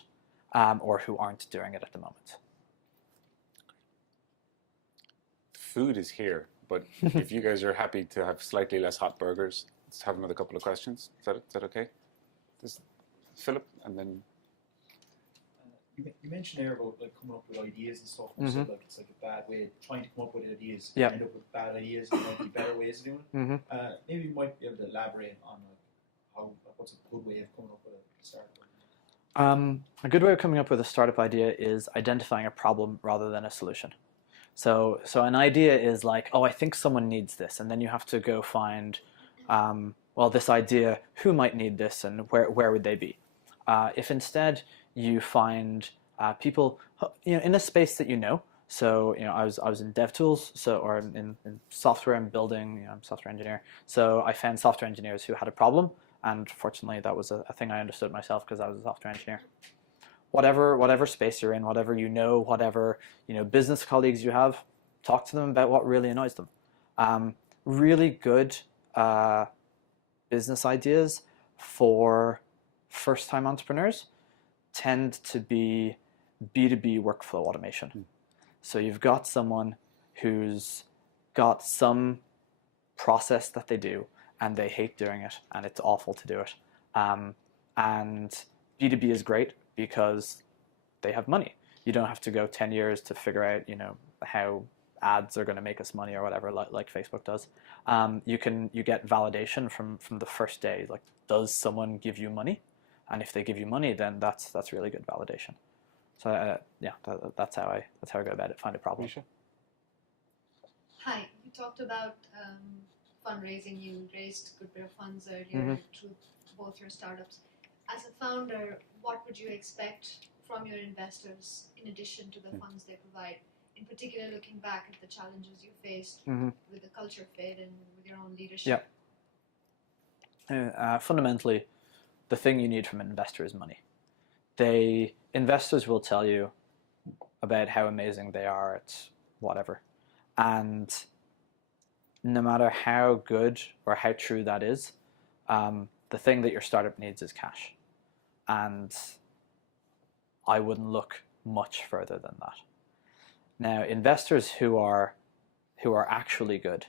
or who aren't doing it at the moment. Food is here, but if you guys are happy to have slightly less hot burgers, let's have another couple of questions. Is that okay? Philip, and then you mentioned there about like coming up with ideas and stuff. Mm-hmm. You said like it's like a bad way of trying to come up with ideas. Yeah. You end up with bad ideas. There might be better ways of doing it. Mm-hmm. Maybe you might be able to elaborate on like what's a good way of coming up with a startup. A good way of coming up with a startup idea is identifying a problem rather than a solution. So an idea is like, oh, I think someone needs this, and then you have to go find, well, this idea, who might need this, and where would they be? If instead you find people, in a space that you know. So I was in DevTools, or in software and building. I'm a software engineer. So I found software engineers who had a problem, and fortunately that was a thing I understood myself because I was a software engineer. Whatever space you're in, whatever whatever business colleagues you have, talk to them about what really annoys them. Really good business ideas for first-time entrepreneurs tend to be B2B workflow automation. So you've got someone who's got some process that they do and they hate doing it and it's awful to do it. And B2B is great because they have money. You don't have to go 10 years to figure out, how ads are going to make us money or whatever, like Facebook does. You get validation from the first day. Like, does someone give you money? And if they give you money, then that's really good validation. So that's how I go about it. Find a problem. Hi, you talked about fundraising. You raised a good bit of funds earlier through both your startups. As a founder, what would you expect from your investors in addition to the funds they provide? In particular, looking back at the challenges you faced with the culture fit and with your own leadership. Yeah. Fundamentally, the thing you need from an investor is money. Investors will tell you about how amazing they are at whatever. And no matter how good or how true that is, the thing that your startup needs is cash. And I wouldn't look much further than that. Now, investors who are actually good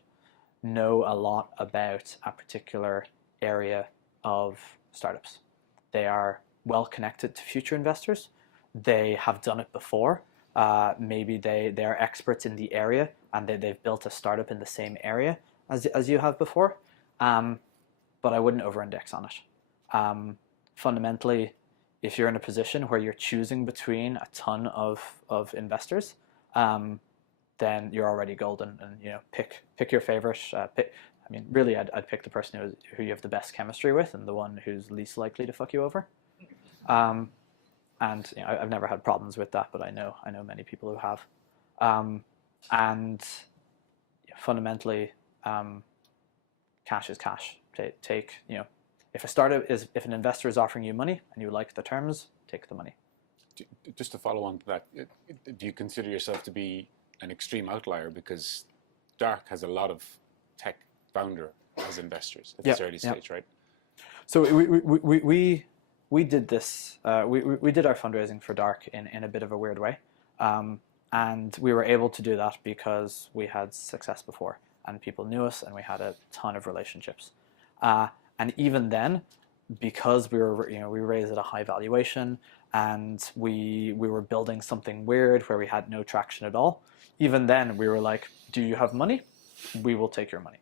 know a lot about a particular area of startups. They are well connected to future investors. They have done it before. Maybe they are experts in the area and they've built a startup in the same area as you have before. But I wouldn't over-index on it. Fundamentally, if you're in a position where you're choosing between a ton of investors, then you're already golden. And pick your favorite. Really, I'd pick the person who you have the best chemistry with and the one who's least likely to fuck you over. And I've never had problems with that, but I know many people who have. And fundamentally, cash is cash. If an investor is offering you money and you like the terms, take the money. Just to follow on to that, do you consider yourself to be an extreme outlier? Because Dark has a lot of tech founder as investors at this early stage, right? So we did this. We did our fundraising for Dark in a bit of a weird way, and we were able to do that because we had success before, and people knew us, and we had a ton of relationships. And even then, because we raised at a high valuation, and we were building something weird where we had no traction at all. Even then, we were like, "Do you have money? We will take your money."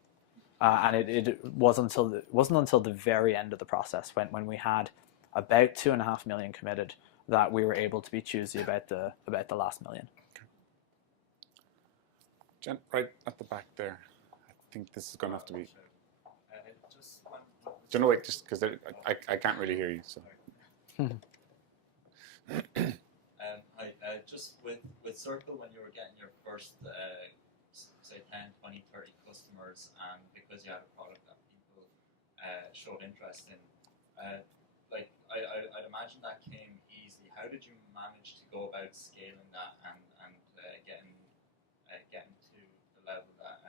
And it wasn't until the very end of the process when we had about 2.5 million committed that we were able to be choosy about the last million. Jen, right at the back there. I think this is going to have to be. Do you know, wait, just because I can't really hear you. So. Just with Circle, when you were getting your first, say 10, 20, 30 customers, and because you had a product that people showed interest in, I'd imagine that came easily. How did you manage to go about scaling that and getting to the level that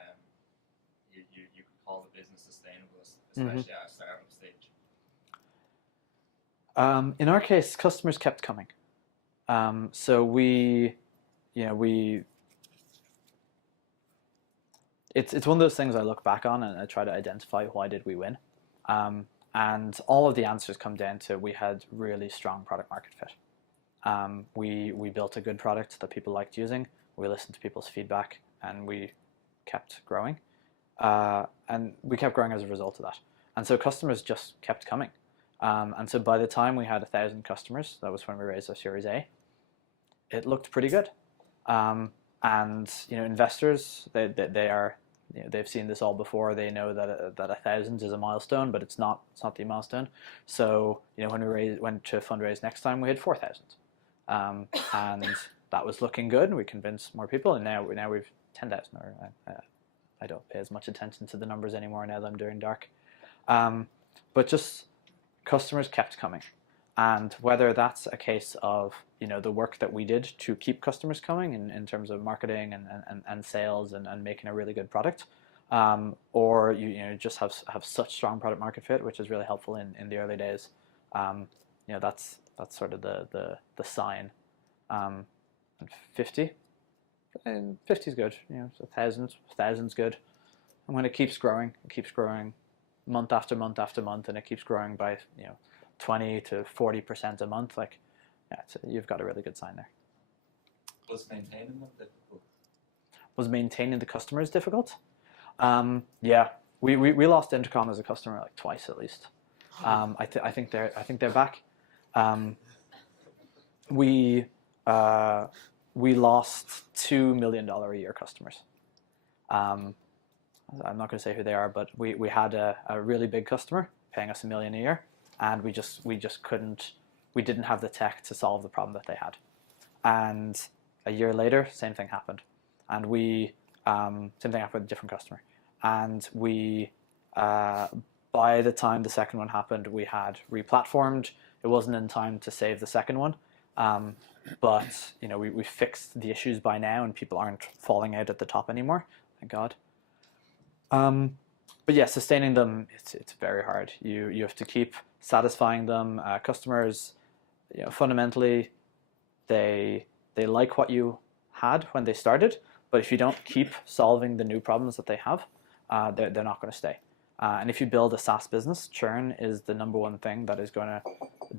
you could call the business sustainable, especially at a startup stage? In our case, customers kept coming. So it's one of those things I look back on and I try to identify why did we win. And all of the answers come down to we had really strong product market fit. We built a good product that people liked using. We listened to people's feedback and we kept growing. And we kept growing as a result of that. And so customers just kept coming. And so by the time we had 1,000 customers, that was when we raised our Series A, it looked pretty good. And investors, they are, they've seen this all before. They know that 1,000 is a milestone, but it's not the milestone. So when we went to fundraise next time, we had 4,000, and that was looking good. We convinced more people, and now we've 10,000. Or I don't pay as much attention to the numbers anymore now that I'm doing dark. But just customers kept coming. And whether that's a case of the work that we did to keep customers coming in terms of marketing and sales and making a really good product, or you just have such strong product market fit, which is really helpful in the early days. That's sort of the sign. And 50 is good. So 1,000's good. And when it keeps growing month after month after month, and it keeps growing by 20 to 40% a month, you've got a really good sign there. Was maintaining them difficult? Was maintaining the customers difficult? Yeah, we lost Intercom as a customer twice at least. I think they're back. We lost $2 million a year customers. I'm not going to say who they are, but we had a really big customer paying us $1 million a year, and we didn't have the tech to solve the problem that they had. And a year later, same thing happened, and same thing happened with a different customer. And by the time the second one happened, we had replatformed. It wasn't in time to save the second one, but we fixed the issues by now, and people aren't falling out at the top anymore. Thank God. But yeah, sustaining them, it's very hard. You have to keep satisfying them. Customers, fundamentally, they like what you had when they started, but if you don't keep solving the new problems that they have, they're not going to stay. And if you build a SaaS business, churn is the number one thing that is going to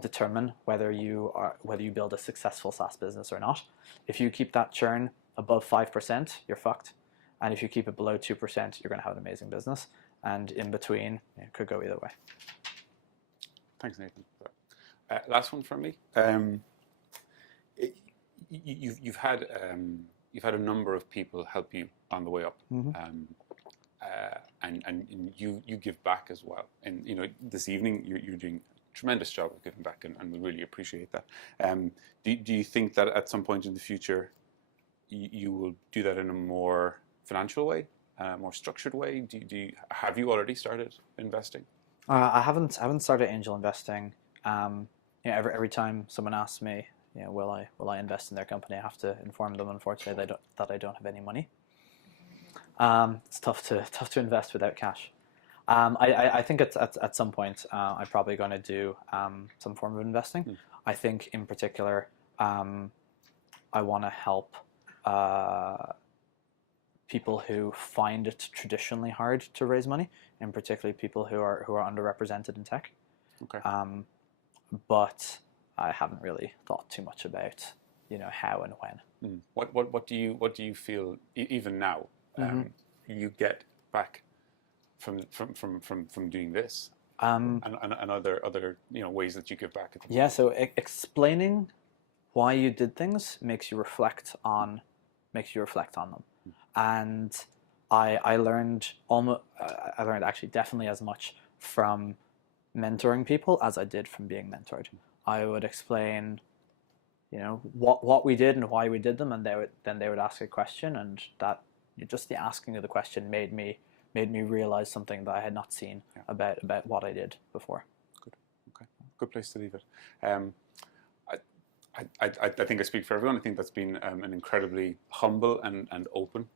determine whether you build a successful SaaS business or not. If you keep that churn above 5%, you're fucked. And if you keep it below 2%, you're going to have an amazing business. And in between, it could go either way. Thanks, Nathan. Last one from me. You've had a number of people help you on the way up, and you give back as well. And this evening you're doing a tremendous job of giving back, and we really appreciate that. Do you think that at some point in the future you will do that in a more financial way, more structured way? Have you already started investing? I haven't started angel investing. Every time someone asks me, will I invest in their company, I have to inform them, unfortunately, that I don't have any money. It's tough to invest without cash. I think at some point I'm probably going to do some form of investing. I think in particular I want to help people who find it traditionally hard to raise money, and particularly people who are underrepresented in tech. Okay. But I haven't really thought too much about how and when. What do you feel even now you get back from doing this, and other ways that you give back? Yeah. So explaining why you did things makes you reflect on them. And I learned actually definitely as much from mentoring people as I did from being mentored. I would explain, what we did and why we did them, and they would ask a question, and that just the asking of the question made me realize something that I had not seen about what I did before. Good. Okay. Good place to leave it. I think I speak for everyone. I think that's been an incredibly humble and open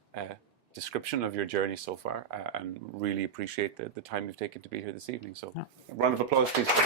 description of your journey so far, and really appreciate the time you've taken to be here this evening. So, a round of applause, please. For